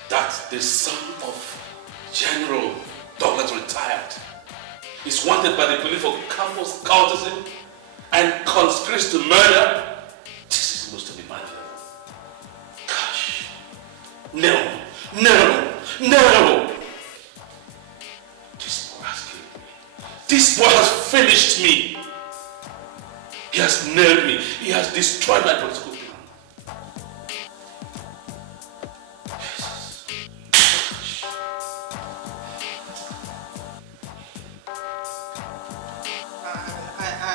That the son of General Douglas retired is wanted by the police for campus courtesy and conspiracy to murder. This is most unimaginable. Gosh. No. This boy has killed me. This boy has finished me. He has nailed me. He has destroyed my political plan.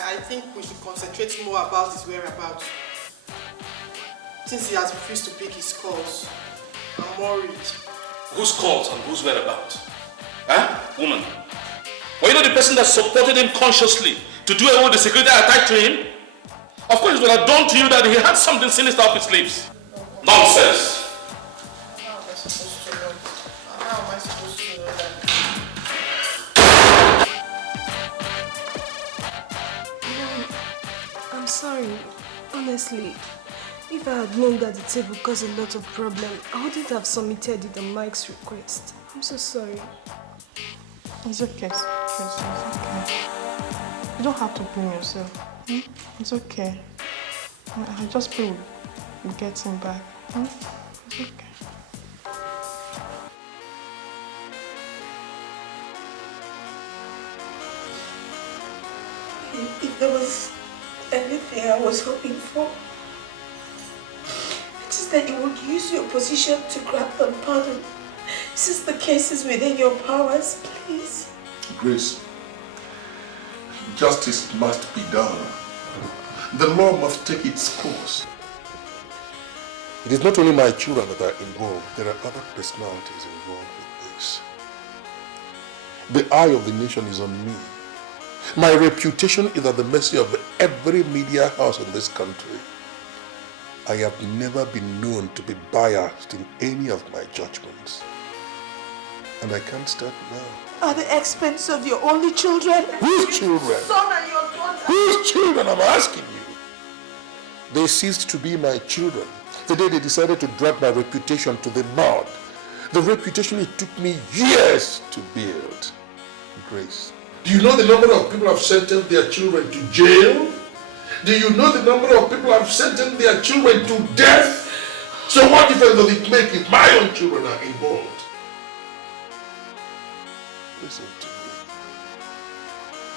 I think we should concentrate more about his whereabouts. Since he has refused to pick his calls, I'm worried. Whose calls and whose whereabouts? Huh? Woman. Were you not the person that supported him consciously to do away with the security attached to him? Of course it would have done to you that he had something sinister up his sleeves. Nonsense. How am I supposed to know? How am I supposed to know that? I'm sorry. Honestly, If I had known that the tape would cause a lot of problem, I wouldn't have submitted it on Mike's request. I'm so sorry. It's okay. It's okay. You don't have to blame yourself. It's okay. I just pray we'll get him back. It's okay. If there was anything I was hoping for, it is that you would use your position to grant them pardon. Since the case is within your powers, please. Grace, justice must be done. The law must take its course. It is not only my children that are involved, there are other personalities involved with this. The eye of the nation is on me. My reputation is at the mercy of every media house in this country. I have never been known to be biased in any of my judgments. And I can't start now. At the expense of your only children? Whose children? Son and your daughter. Whose children, I'm asking you? They ceased to be my children the day they decided to drag my reputation to the mud. The reputation it took me years to build. Grace, do you know the number of people have sentenced their children to jail? Do you know the number of people have sentenced their children to death? So what difference does it make if my own children are involved? Listen to me.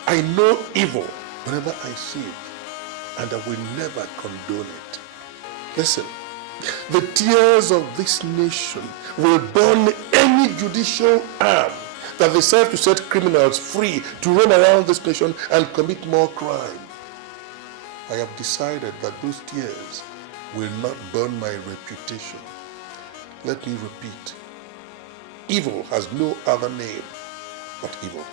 I know evil whenever I see it, and I will never condone it. Listen, the tears of this nation will burn any judicial arm that deserves to set criminals free to roam around this nation and commit more crime. I have decided that those tears will not burn my reputation. Let me repeat, evil has no other name but evil,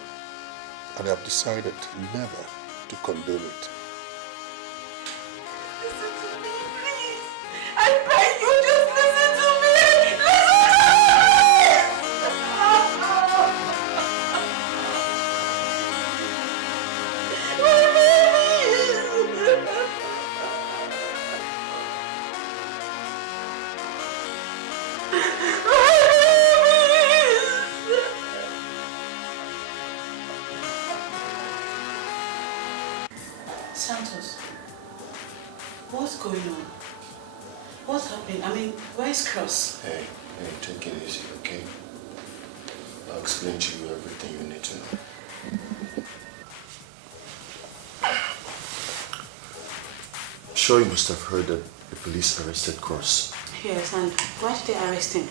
and I have decided never to condone it. Listen to me, please. I beg you, just listen to me. Santos, what's going on? What's happening? I mean, where's Cross? Hey, take it easy, okay? I'll explain to you everything you need to know. I'm sure you must have heard that the police arrested Cross. Yes, and why did they arrest him?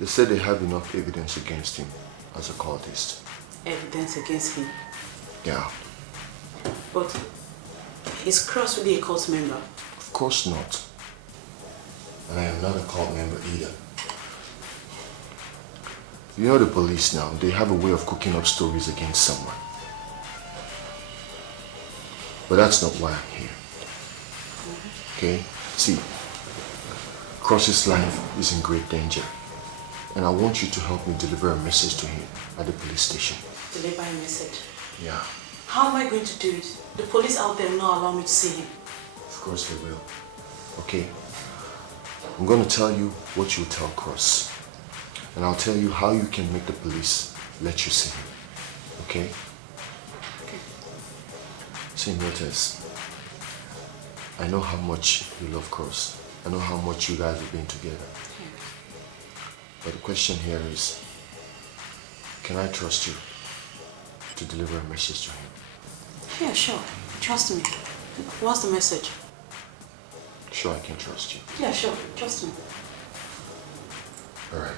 They said they have enough evidence against him as a cultist. Evidence against him? Yeah. But is Cross really a cult member? Of course not. And I am not a cult member either. You know the police now, they have a way of cooking up stories against someone. But that's not why I'm here. Okay? See, Cross's life is in great danger. And I want you to help me deliver a message to him at the police station. Deliver a message? Yeah. How am I going to do it? The police out there will not allow me to see him. Of course they will. Okay. I'm going to tell you what you'll tell Cross. And I'll tell you how you can make the police let you see him. Okay? Okay. See, notice, I know how much you love Cross. I know how much you guys have been together. Yeah. But the question here is, can I trust you to deliver a message to him? Yeah, sure. Trust me. What's the message? Sure, I can trust you. Yeah, sure. Trust me. All right.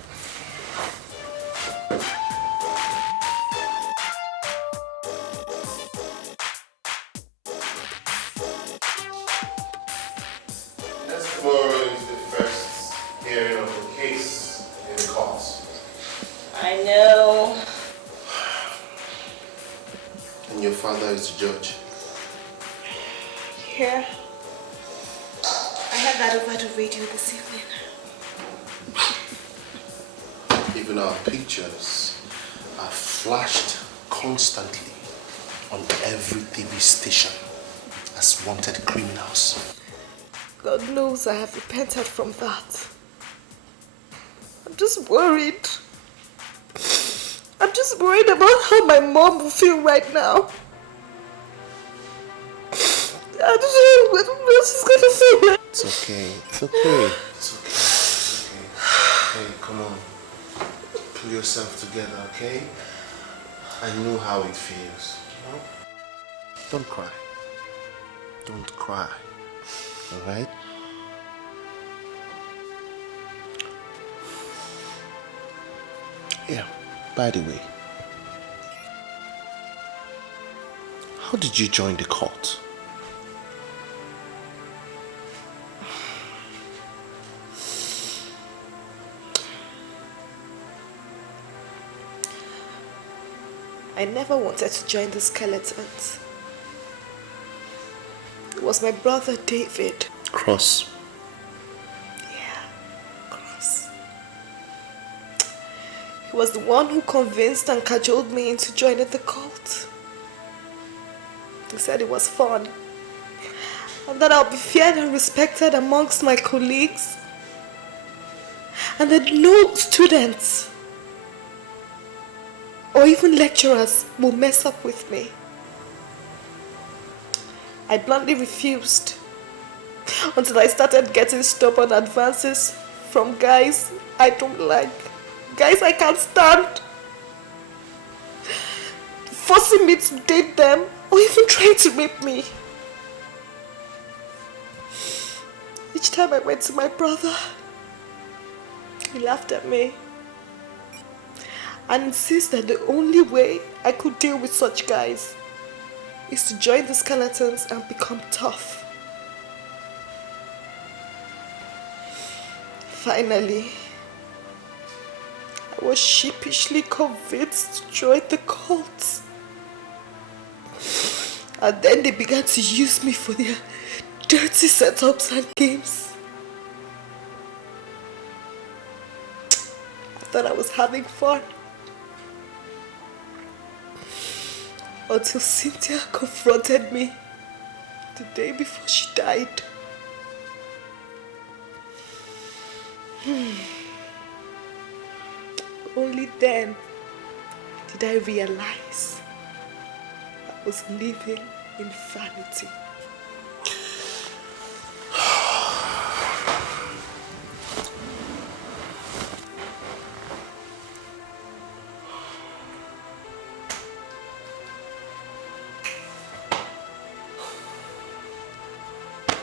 Next tomorrow is the first hearing of the case in the court. I know. And your father is the judge. Yeah. I heard that over the radio this evening. Even our pictures are flashed constantly on every TV station as wanted criminals. God knows I have repented from that. I'm just worried. I'm just worried about how my mom will feel right now. I don't know what she's gonna feel. It's okay. It's okay. It's okay. It's okay. Hey, come on. Pull yourself together, okay? I know how it feels. You know? Don't cry. Don't cry. Alright? Yeah, by the way, how did you join the cult? I never wanted to join the skeletons. It was my brother David. Cross. Yeah, Cross. He was the one who convinced and cajoled me into joining the cult. He said it was fun, and that I'll be feared and respected amongst my colleagues, and that no students or even lecturers will mess up with me. I bluntly refused until I started getting stubborn advances from guys I don't like, guys I can't stand, forcing me to date them or even trying to rape me. Each time I went to my brother, he laughed at me and insists that the only way I could deal with such guys is to join the skeletons and become tough. Finally, I was sheepishly convinced to join the cult. And then they began to use me for their dirty setups and games. I thought I was having fun. Until Cynthia confronted me the day before she died. Only then did I realize I was living in vanity.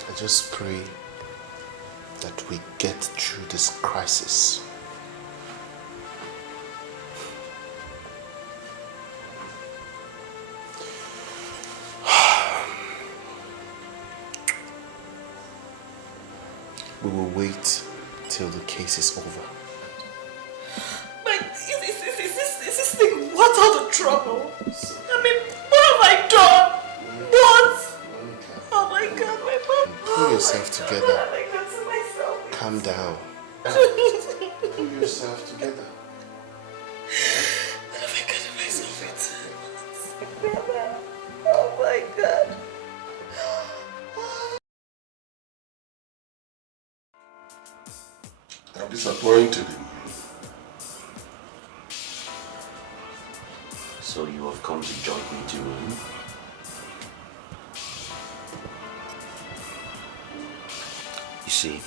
I just pray that we get through this crisis. We will wait till the case is over. But is this thing what out of trouble? I mean, what have I done? What? Oh my God, my mom. Pull yourself together. What have I done to myself? Calm down. Pull yourself together. What have I gotten myself into? Oh my God. I'm disappointed in you. So you have come to join me to room? You see,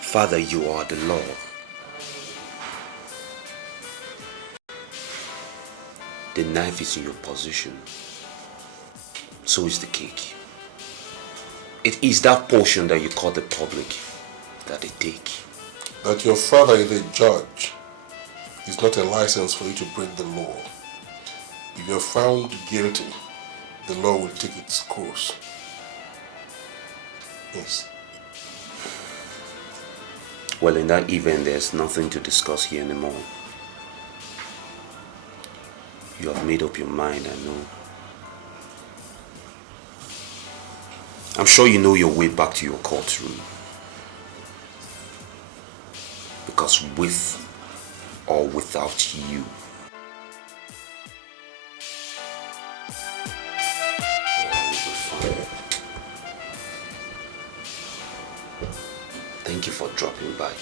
Father, you are the law. The knife is in your position. So is the cake. It is that portion that you call the public that they take. That your father is a judge is not a license for you to break the law. If you're found guilty, the law will take its course. Yes. Well, in that event, there's nothing to discuss here anymore. You have made up your mind, I know. I'm sure you know your way back to your courtroom. Because with or without you, dropping by.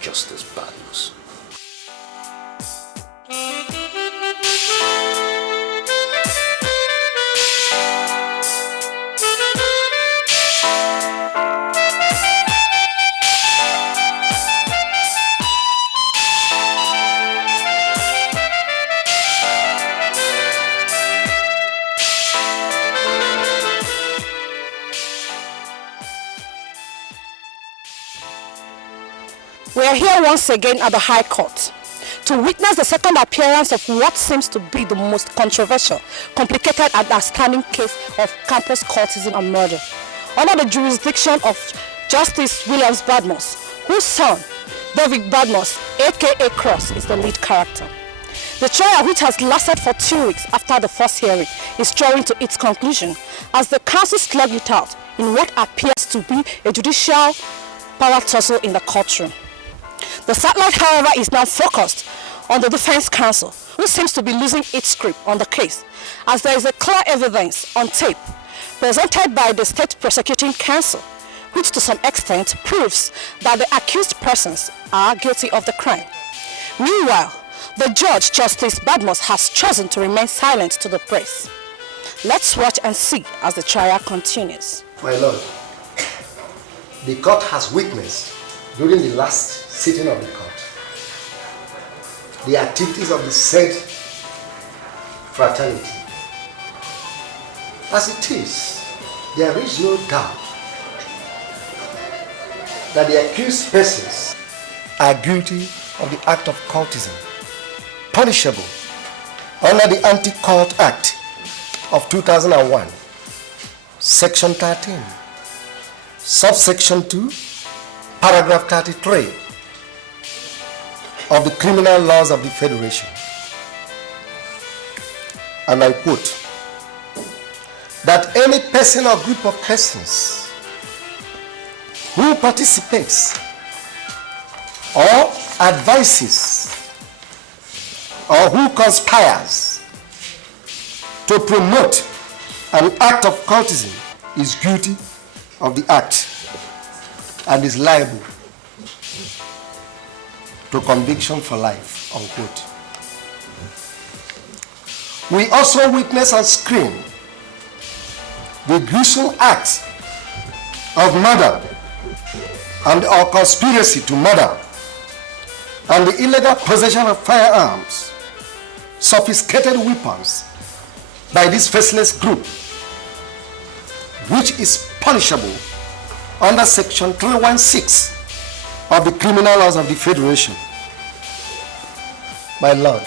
Justice Badmus. We are here once again at the High Court to witness the second appearance of what seems to be the most controversial, complicated and outstanding case of campus cultism and murder, under the jurisdiction of Justice Williams Badmus, whose son, David Badmus, aka Cross, is the lead character. The trial, which has lasted for 2 weeks after the first hearing, is drawing to its conclusion as the counsel slug it out in what appears to be a judicial power tussle in the courtroom. The satellite, however, is now focused on the defense counsel, who seems to be losing its grip on the case, as there is a clear evidence on tape presented by the state prosecuting counsel, which to some extent proves that the accused persons are guilty of the crime. Meanwhile, the judge, Justice Badmus, has chosen to remain silent to the press. Let's watch and see as the trial continues. My lord, the court has witnessed during the last sitting of the court the activities of the said fraternity. As it is, there is no doubt that the accused persons are guilty of the act of cultism, punishable under the Anti-Cult Act of 2001, Section 13, Subsection 2, Paragraph 33 of the Criminal Laws of the Federation. And I quote, that any person or group of persons who participates or advises or who conspires to promote an act of cultism is guilty of the act and is liable to conviction for life, unquote. We also witness on screen the gruesome acts of murder and or conspiracy to murder and the illegal possession of firearms, sophisticated weapons by this faceless group, which is punishable under Section 316 of the Criminal Laws of the Federation. My lord,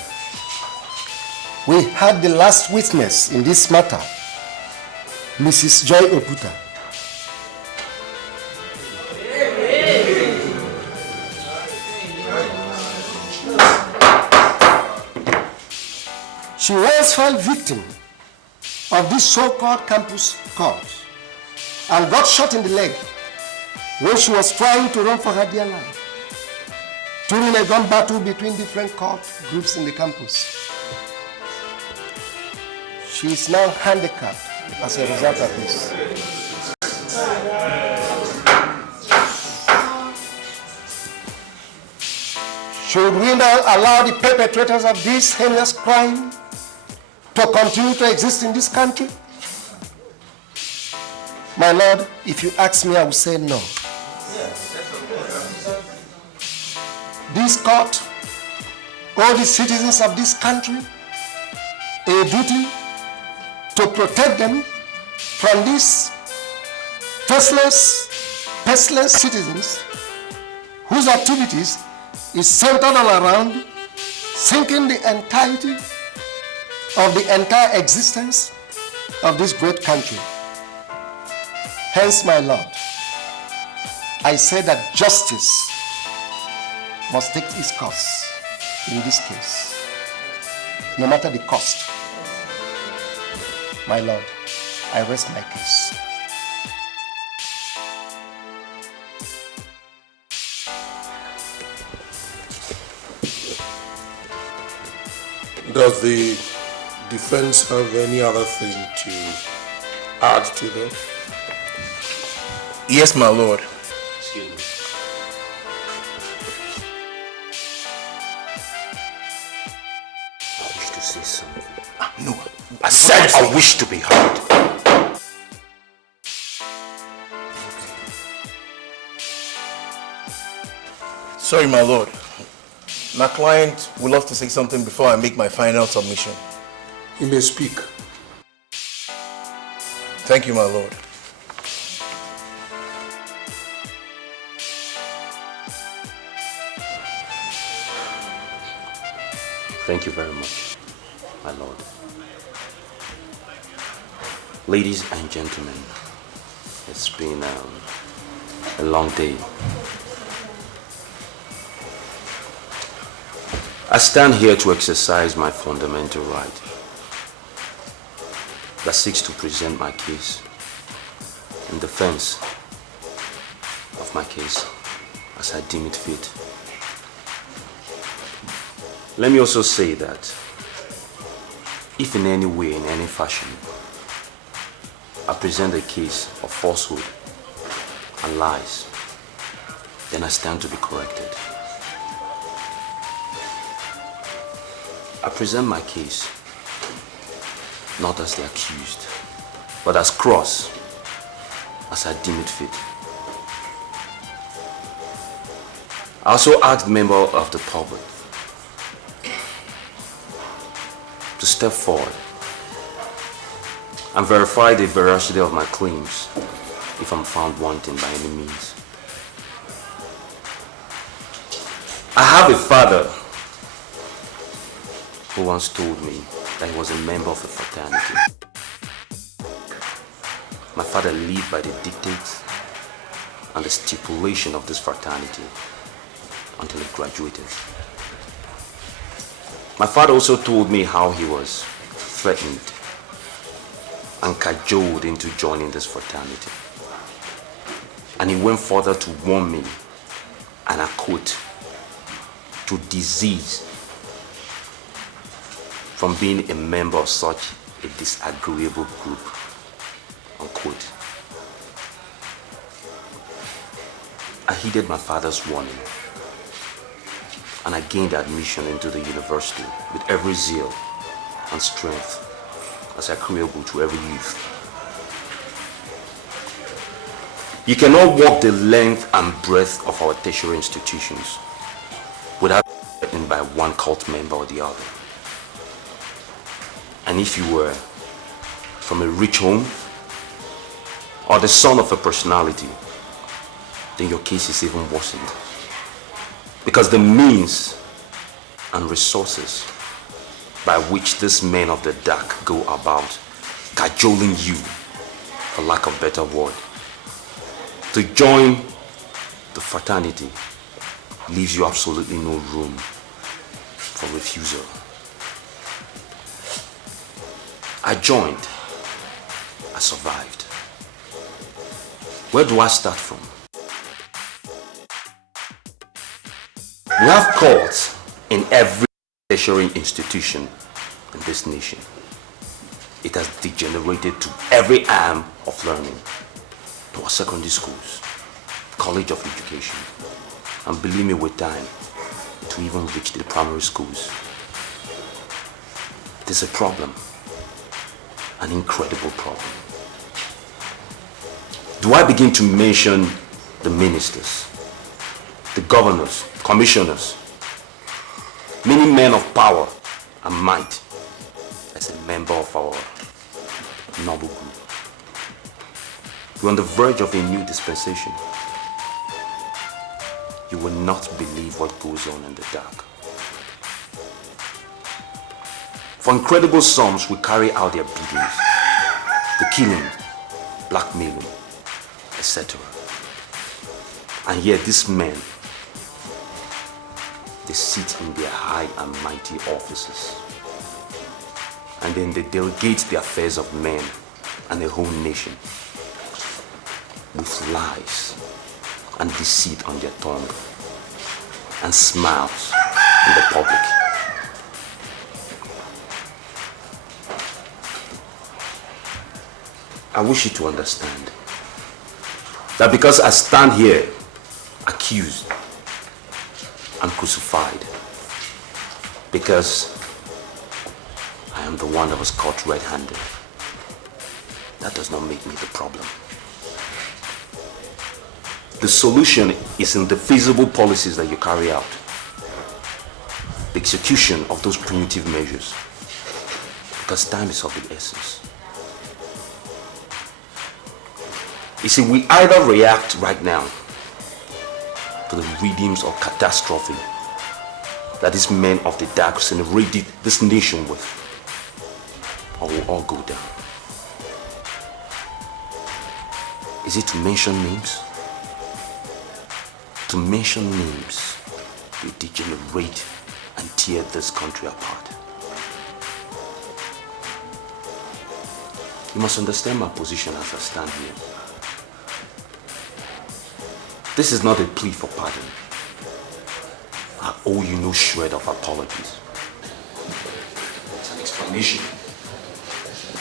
we had the last witness in this matter, Mrs. Joy Oputa. She was fell victim of this so-called campus cult and got shot in the leg when she was trying to run for her dear life during a gun battle between different cult groups in the campus. She is now handicapped as a result of this. Should we now allow the perpetrators of this heinous crime to continue to exist in this country? My lord, if you ask me, I will say no. This court, all the citizens of this country, a duty to protect them from these faceless citizens whose activities is centered all around sinking the entirety of the entire existence of this great country. Hence, my lord, I say that justice must take its course in this case, no matter the cost. My lord, I rest my case. Does the defense have any other thing to add to that? Yes, my lord. Excuse me. to say something. No. I said I wish to be heard. Sorry, my lord. My client would love to say something before I make my final submission. He may speak. Thank you, my lord. Thank you very much, my lord. Ladies and gentlemen, it's been a long day. I stand here to exercise my fundamental right that seeks to present my case in defense of my case as I deem it fit. Let me also say that if in any way, in any fashion, I present a case of falsehood and lies, then I stand to be corrected. I present my case not as the accused, but as cross, as I deem it fit. I also ask members of the public to step forward and verify the veracity of my claims if I'm found wanting by any means. I have a father who once told me that he was a member of a fraternity. My father lived by the dictates and the stipulation of this fraternity until he graduated. My father also told me how he was threatened and cajoled into joining this fraternity. And he went further to warn me, and I quote, to disease from being a member of such a disagreeable group, unquote. I heeded my father's warning, and I gained admission into the university with every zeal and strength as accruable to every youth. You cannot walk the length and breadth of our tertiary institutions without being threatened by one cult member or the other. And if you were from a rich home or the son of a personality, then your case is even worsened. Because the means and resources by which these men of the dark go about cajoling you, for lack of a better word, to join the fraternity leaves you absolutely no room for refusal. I joined. I survived. Where do I start from? We have courts in every tertiary institution in this nation. It has degenerated to every arm of learning, to our secondary schools, college of education, and believe me, with time, to even reach the primary schools. There's a problem, an incredible problem. Do I begin to mention the ministers, the governors, commissioners, many men of power and might as a member of our noble group? We're on the verge of a new dispensation. You will not believe what goes on in the dark. For incredible sums, we carry out their biddings, the killing, blackmailing, etc. And yet these men, they sit in their high and mighty offices, and then they delegate the affairs of men and the whole nation with lies and deceit on their tongue and smiles in the public. I wish you to understand that because I stand here accused and crucified, because I'm the one that was caught red-handed. That does not make me the problem. The solution is in the feasible policies that you carry out. The execution of those punitive measures. Because time is of the essence. You see, we either react right now to the rhythms of catastrophe that these men of the dark incinerated this nation with, or we'll all go down. Is it to mention names? To mention names will degenerate and tear this country apart. You must understand my position as I stand here. This is not a plea for pardon. I owe you no shred of apologies. It's an explanation.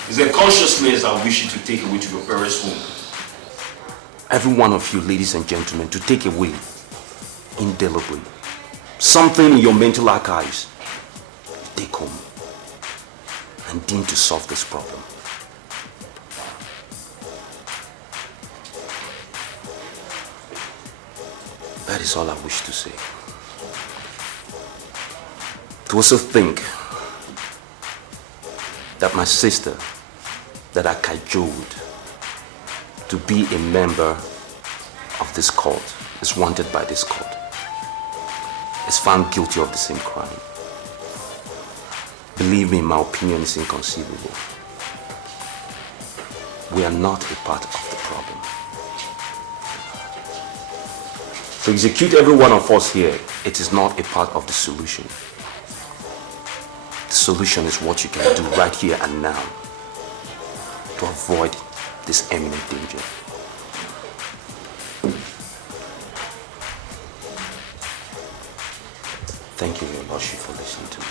It's a consciousness I wish you to take away to your parents' home. Every one of you, ladies and gentlemen, to take away, indelibly, something in your mental archives, take home, and deem to solve this problem. That is all I wish to say. To also think that my sister, that I cajoled to be a member of this court, is wanted by this court, is found guilty of the same crime. Believe me, my opinion is inconceivable. We are not a part of the problem. To execute every one of us here, it is not a part of the solution. The solution is what you can do right here and now to avoid this imminent danger. Thank you, Your Lordship, for listening to me.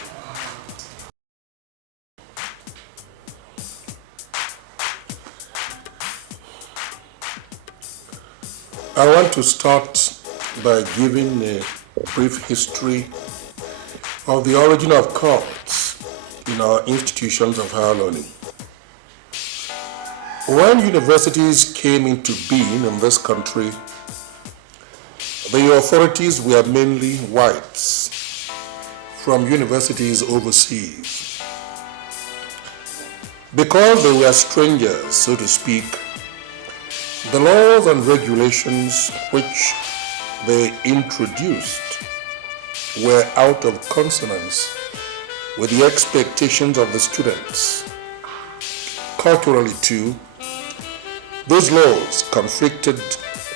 I want to start by giving a brief history of the origin of courts in our institutions of higher learning. When universities came into being in this country, the authorities were mainly whites from universities overseas. Because they were strangers, so to speak, the laws and regulations which they introduced were out of consonance with the expectations of the students. Culturally too, those laws conflicted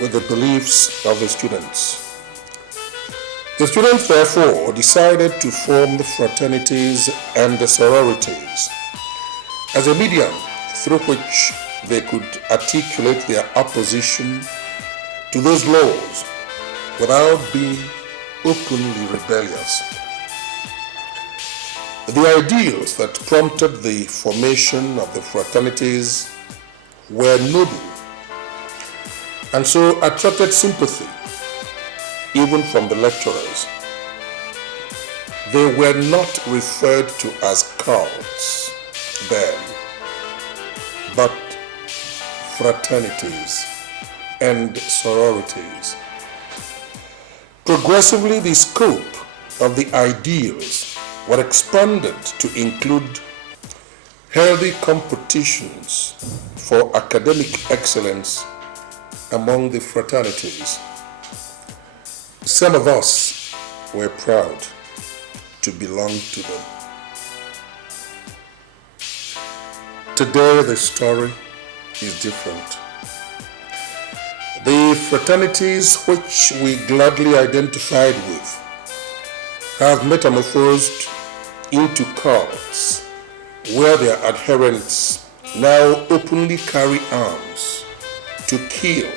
with the beliefs of the students. The students therefore decided to form the fraternities and the sororities as a medium through which they could articulate their opposition to those laws without being openly rebellious. The ideals that prompted the formation of the fraternities were noble and so attracted sympathy even from the lecturers. They were not referred to as cults then, but fraternities and sororities. Progressively, the scope of the ideals were expanded to include healthy competitions for academic excellence among the fraternities. Some of us were proud to belong to them. Today, the story is different. The fraternities which we gladly identified with have metamorphosed into cults where their adherents now openly carry arms to kill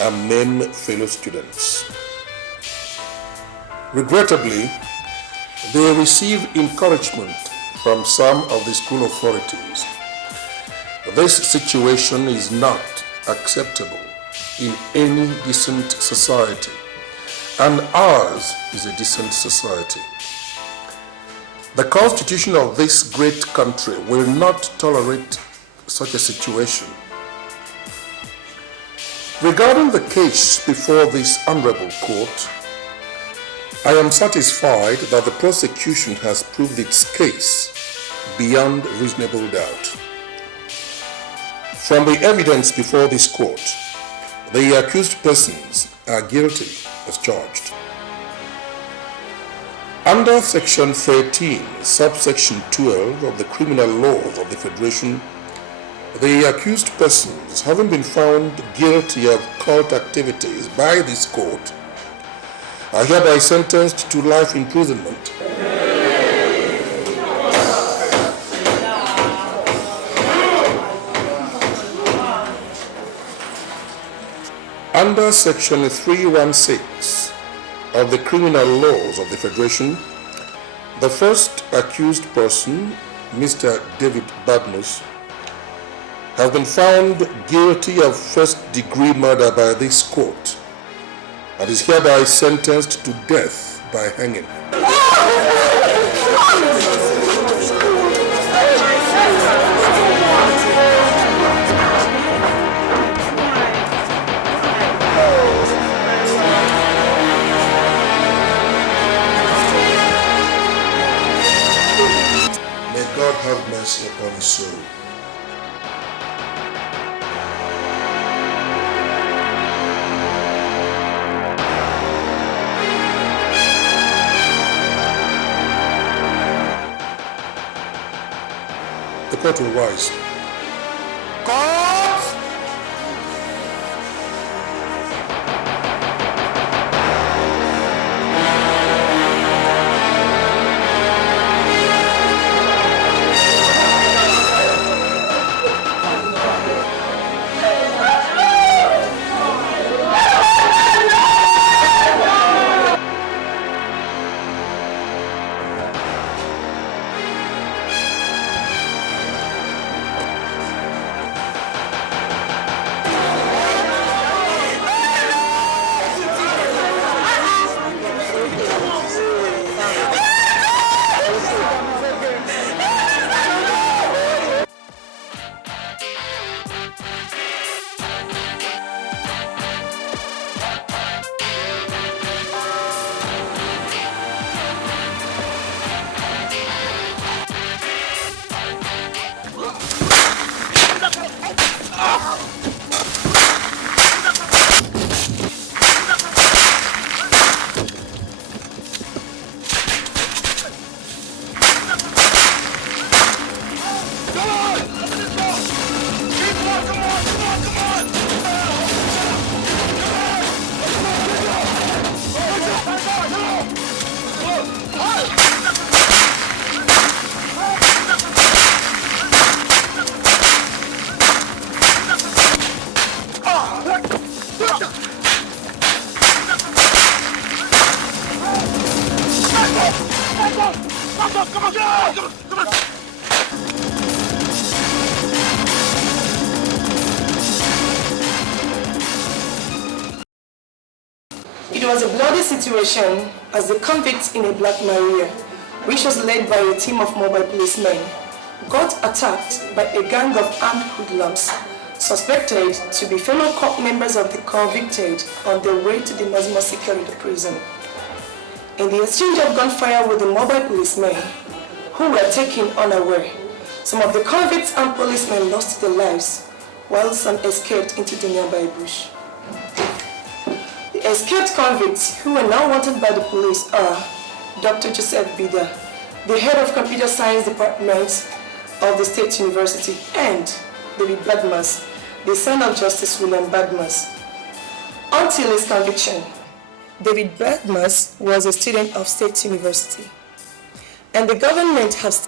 and maim fellow students. Regrettably, they receive encouragement from some of the school authorities. This situation is not acceptable in any decent society, and ours is a decent society. The Constitution of this great country will not tolerate such a situation. Regarding the case before this honorable court, I am satisfied that the prosecution has proved its case beyond reasonable doubt. From the evidence before this court, the accused persons are guilty as charged. Under Section 13, subsection 12 of the Criminal Laws of the Federation, the accused persons, having been found guilty of cult activities by this court, are hereby sentenced to life imprisonment. Under Section 316 of the Criminal Laws of the Federation, the first accused person, Mr. David Badmus, has been found guilty of first-degree murder by this court and is hereby sentenced to death by hanging. May God have mercy upon his soul. The court will rise. It was a bloody situation as the convicts in a Black Maria, which was led by a team of mobile policemen, got attacked by a gang of armed hoodlums suspected to be fellow court members of the convicted on their way to the maximum security prison. In the exchange of gunfire with the mobile policemen, who were taken unaware, some of the convicts and policemen lost their lives, while some escaped into the nearby bush. The escaped convicts who are now wanted by the police are Dr. Joseph Bida, the head of Computer Science Department of the State University, and David Badmus, the son of Justice William Badmus. Until his conviction, David Badmus was a student of State University, and the government has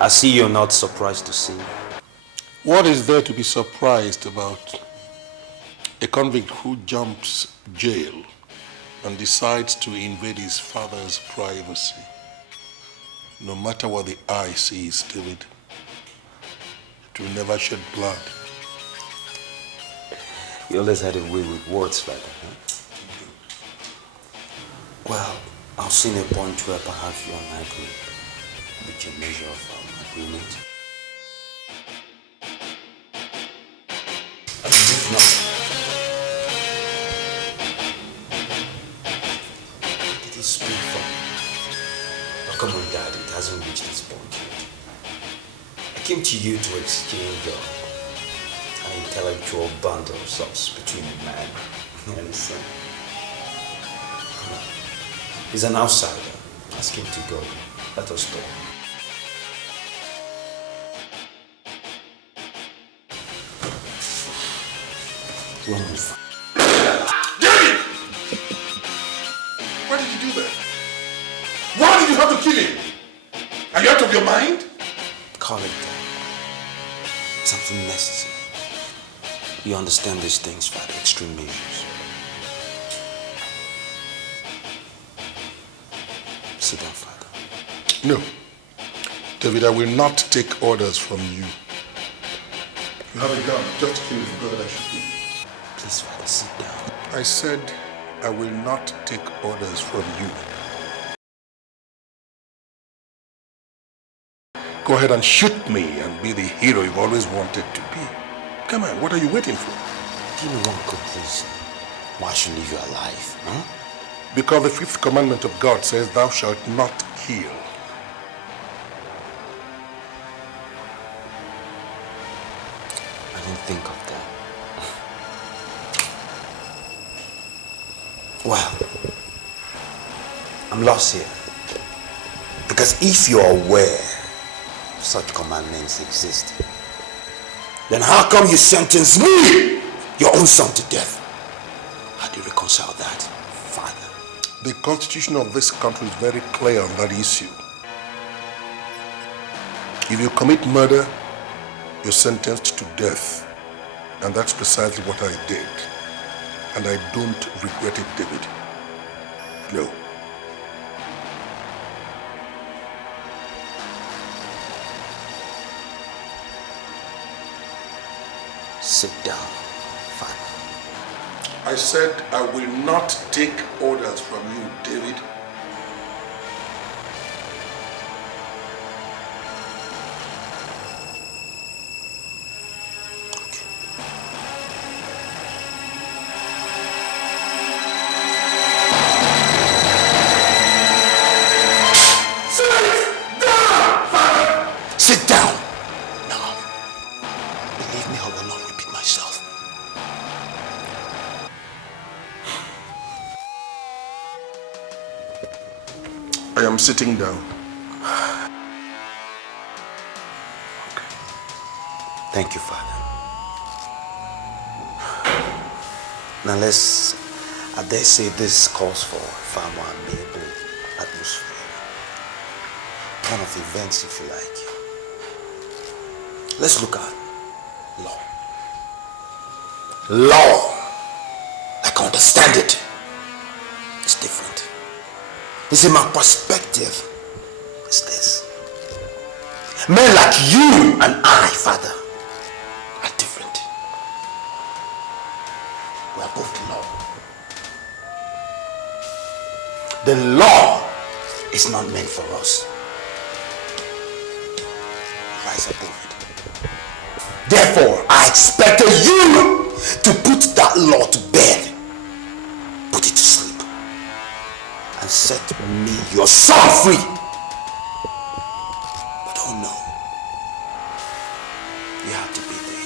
I see you're not surprised to see. What is there to be surprised about a convict who jumps jail and decides to invade his father's privacy, no matter what the eye sees, David, it will never shed blood. You always had a way with words, Father, huh? Well, I'll see a point where perhaps you and I could reach a measure of agreement. I believe not. Did he speak for me? Oh, come on, Dad, it hasn't reached this point yet. I came to you to exchange an intellectual bundle of sorts between a man and his son. Come on. He's an outsider. Ask him to go. Let us talk. We'll move. David! Why did you do that? Why did you have to kill him? Are you out of your mind? Call it something necessary. You understand these things, Father, extreme measures. Sit down, Father. No. David, I will not take orders from you. You have a gun. Just kill the brother that should be. Please, Father, sit down. I said I will not take orders from you. Go ahead and shoot me and be the hero you've always wanted to be. Come on, what are you waiting for? Give me one good reason why I should leave you alive, huh? Because the 5th commandment of God says, thou shalt not kill. I didn't think of that. Well, I'm lost here. Because if you're aware such commandments exist, then how come you sentence me, your own son, to death? How do you reconcile that, Father? The constitution of this country is very clear on that issue. If you commit murder, you're sentenced to death. And that's precisely what I did. And I don't regret it, David. No. Sit down, Father. I said I will not take orders from you, David. Sit down! No. Believe me, I will not repeat myself. I am sitting down. Okay. Thank you, Father. Now I dare say this calls for a far more amiable atmosphere. Turn of events, if you like. Let's look at law. Law, like I understand it, is different. You see, my perspective is this. Men like you and I, Father, are different. We are both the law. The law is not meant for us. Rise above it. Therefore, I expected you to put that law to bed, put it to sleep, and set me, your son, free. But oh no, you have to be the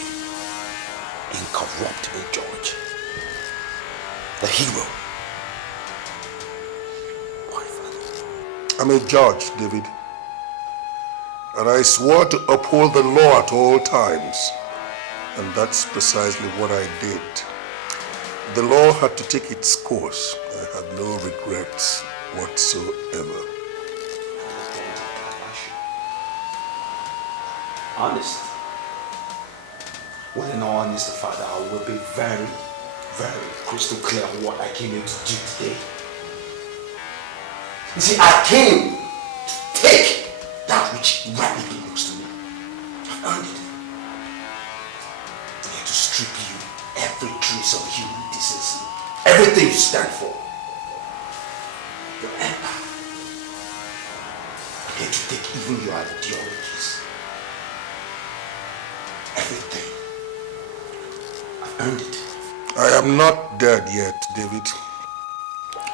incorruptible George, the hero. Why, Father? I'm a judge, David. And I swore to uphold the law at all times. And that's precisely what I did. The law had to take its course. I had no regrets whatsoever. Honest. Well, in all honesty, Father, I will be very, very crystal clear on what I came here to do today. You see, I came to take that which rightly belongs to me. I've earned it. I'm here to strip you every trace of human decency. Everything you stand for. Your empire. I'm here to take even your ideologies. Everything. I've earned it. I am not dead yet, David.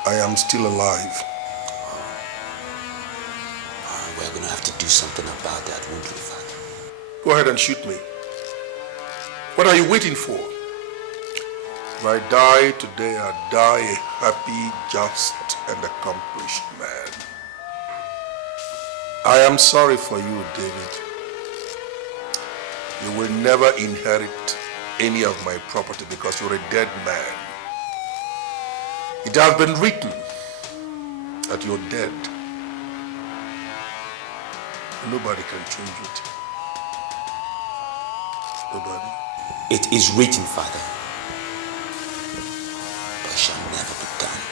I am still alive. We're going to have to do something about that, won't we, Father? Go ahead and shoot me. What are you waiting for? If I die today, I die a happy, just, and accomplished man. I am sorry for you, David. You will never inherit any of my property because you're a dead man. It has been written that you're dead. Nobody can change it. Nobody. It is written, Father, but it shall never be done.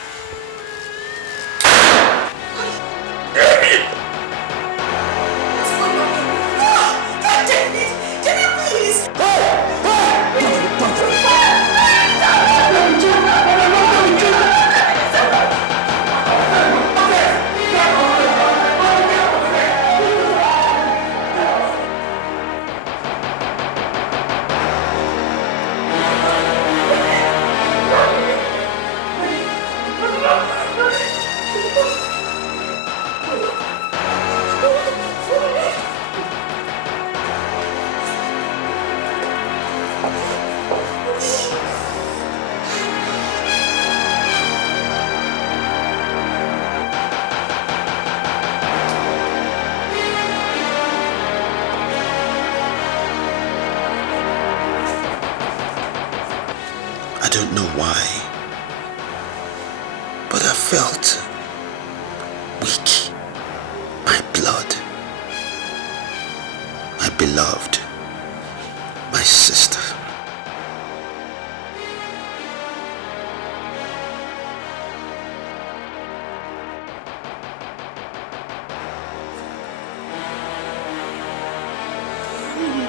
I don't know why, but I felt weak. My blood, my beloved, my sister.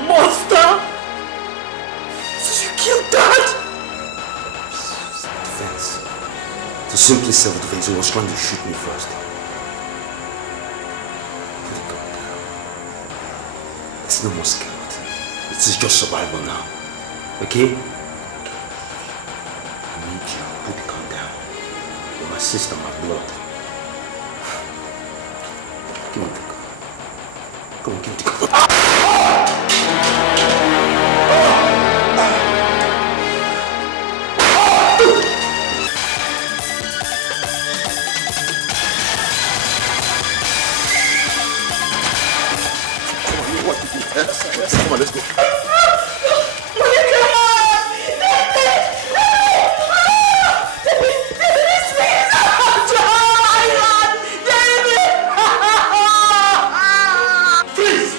Monster! So you killed Dad? Self-defense. To simply self-defense, he was trying to shoot me first. Put the gun down. It's no more skeleton. It's just survival now. Okay? I need you. Put the gun down. You're my sister, my blood. Give me the gun. Come on, give me the gun. Come on, let's go. Please!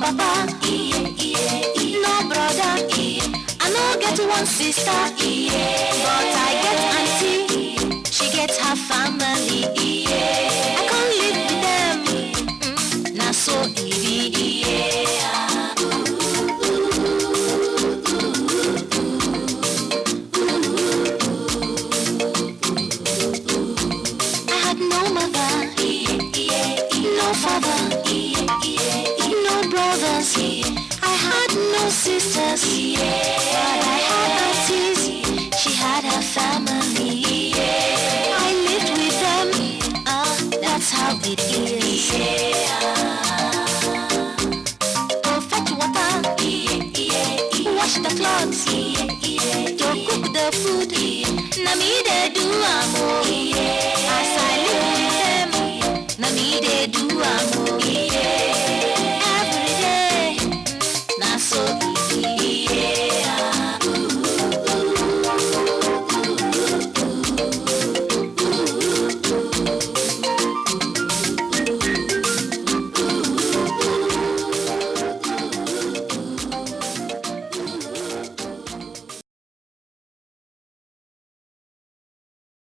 papa, no brother, I no get one sister, but I get auntie, she gets her family, I can't live with them, now so easy, I had no mother, no father, no brothers, I had no sisters, but I had aunties, she had her family, I lived with them, that's how it is. Go fetch water, wash the clothes, to cook the food, na me they do amo.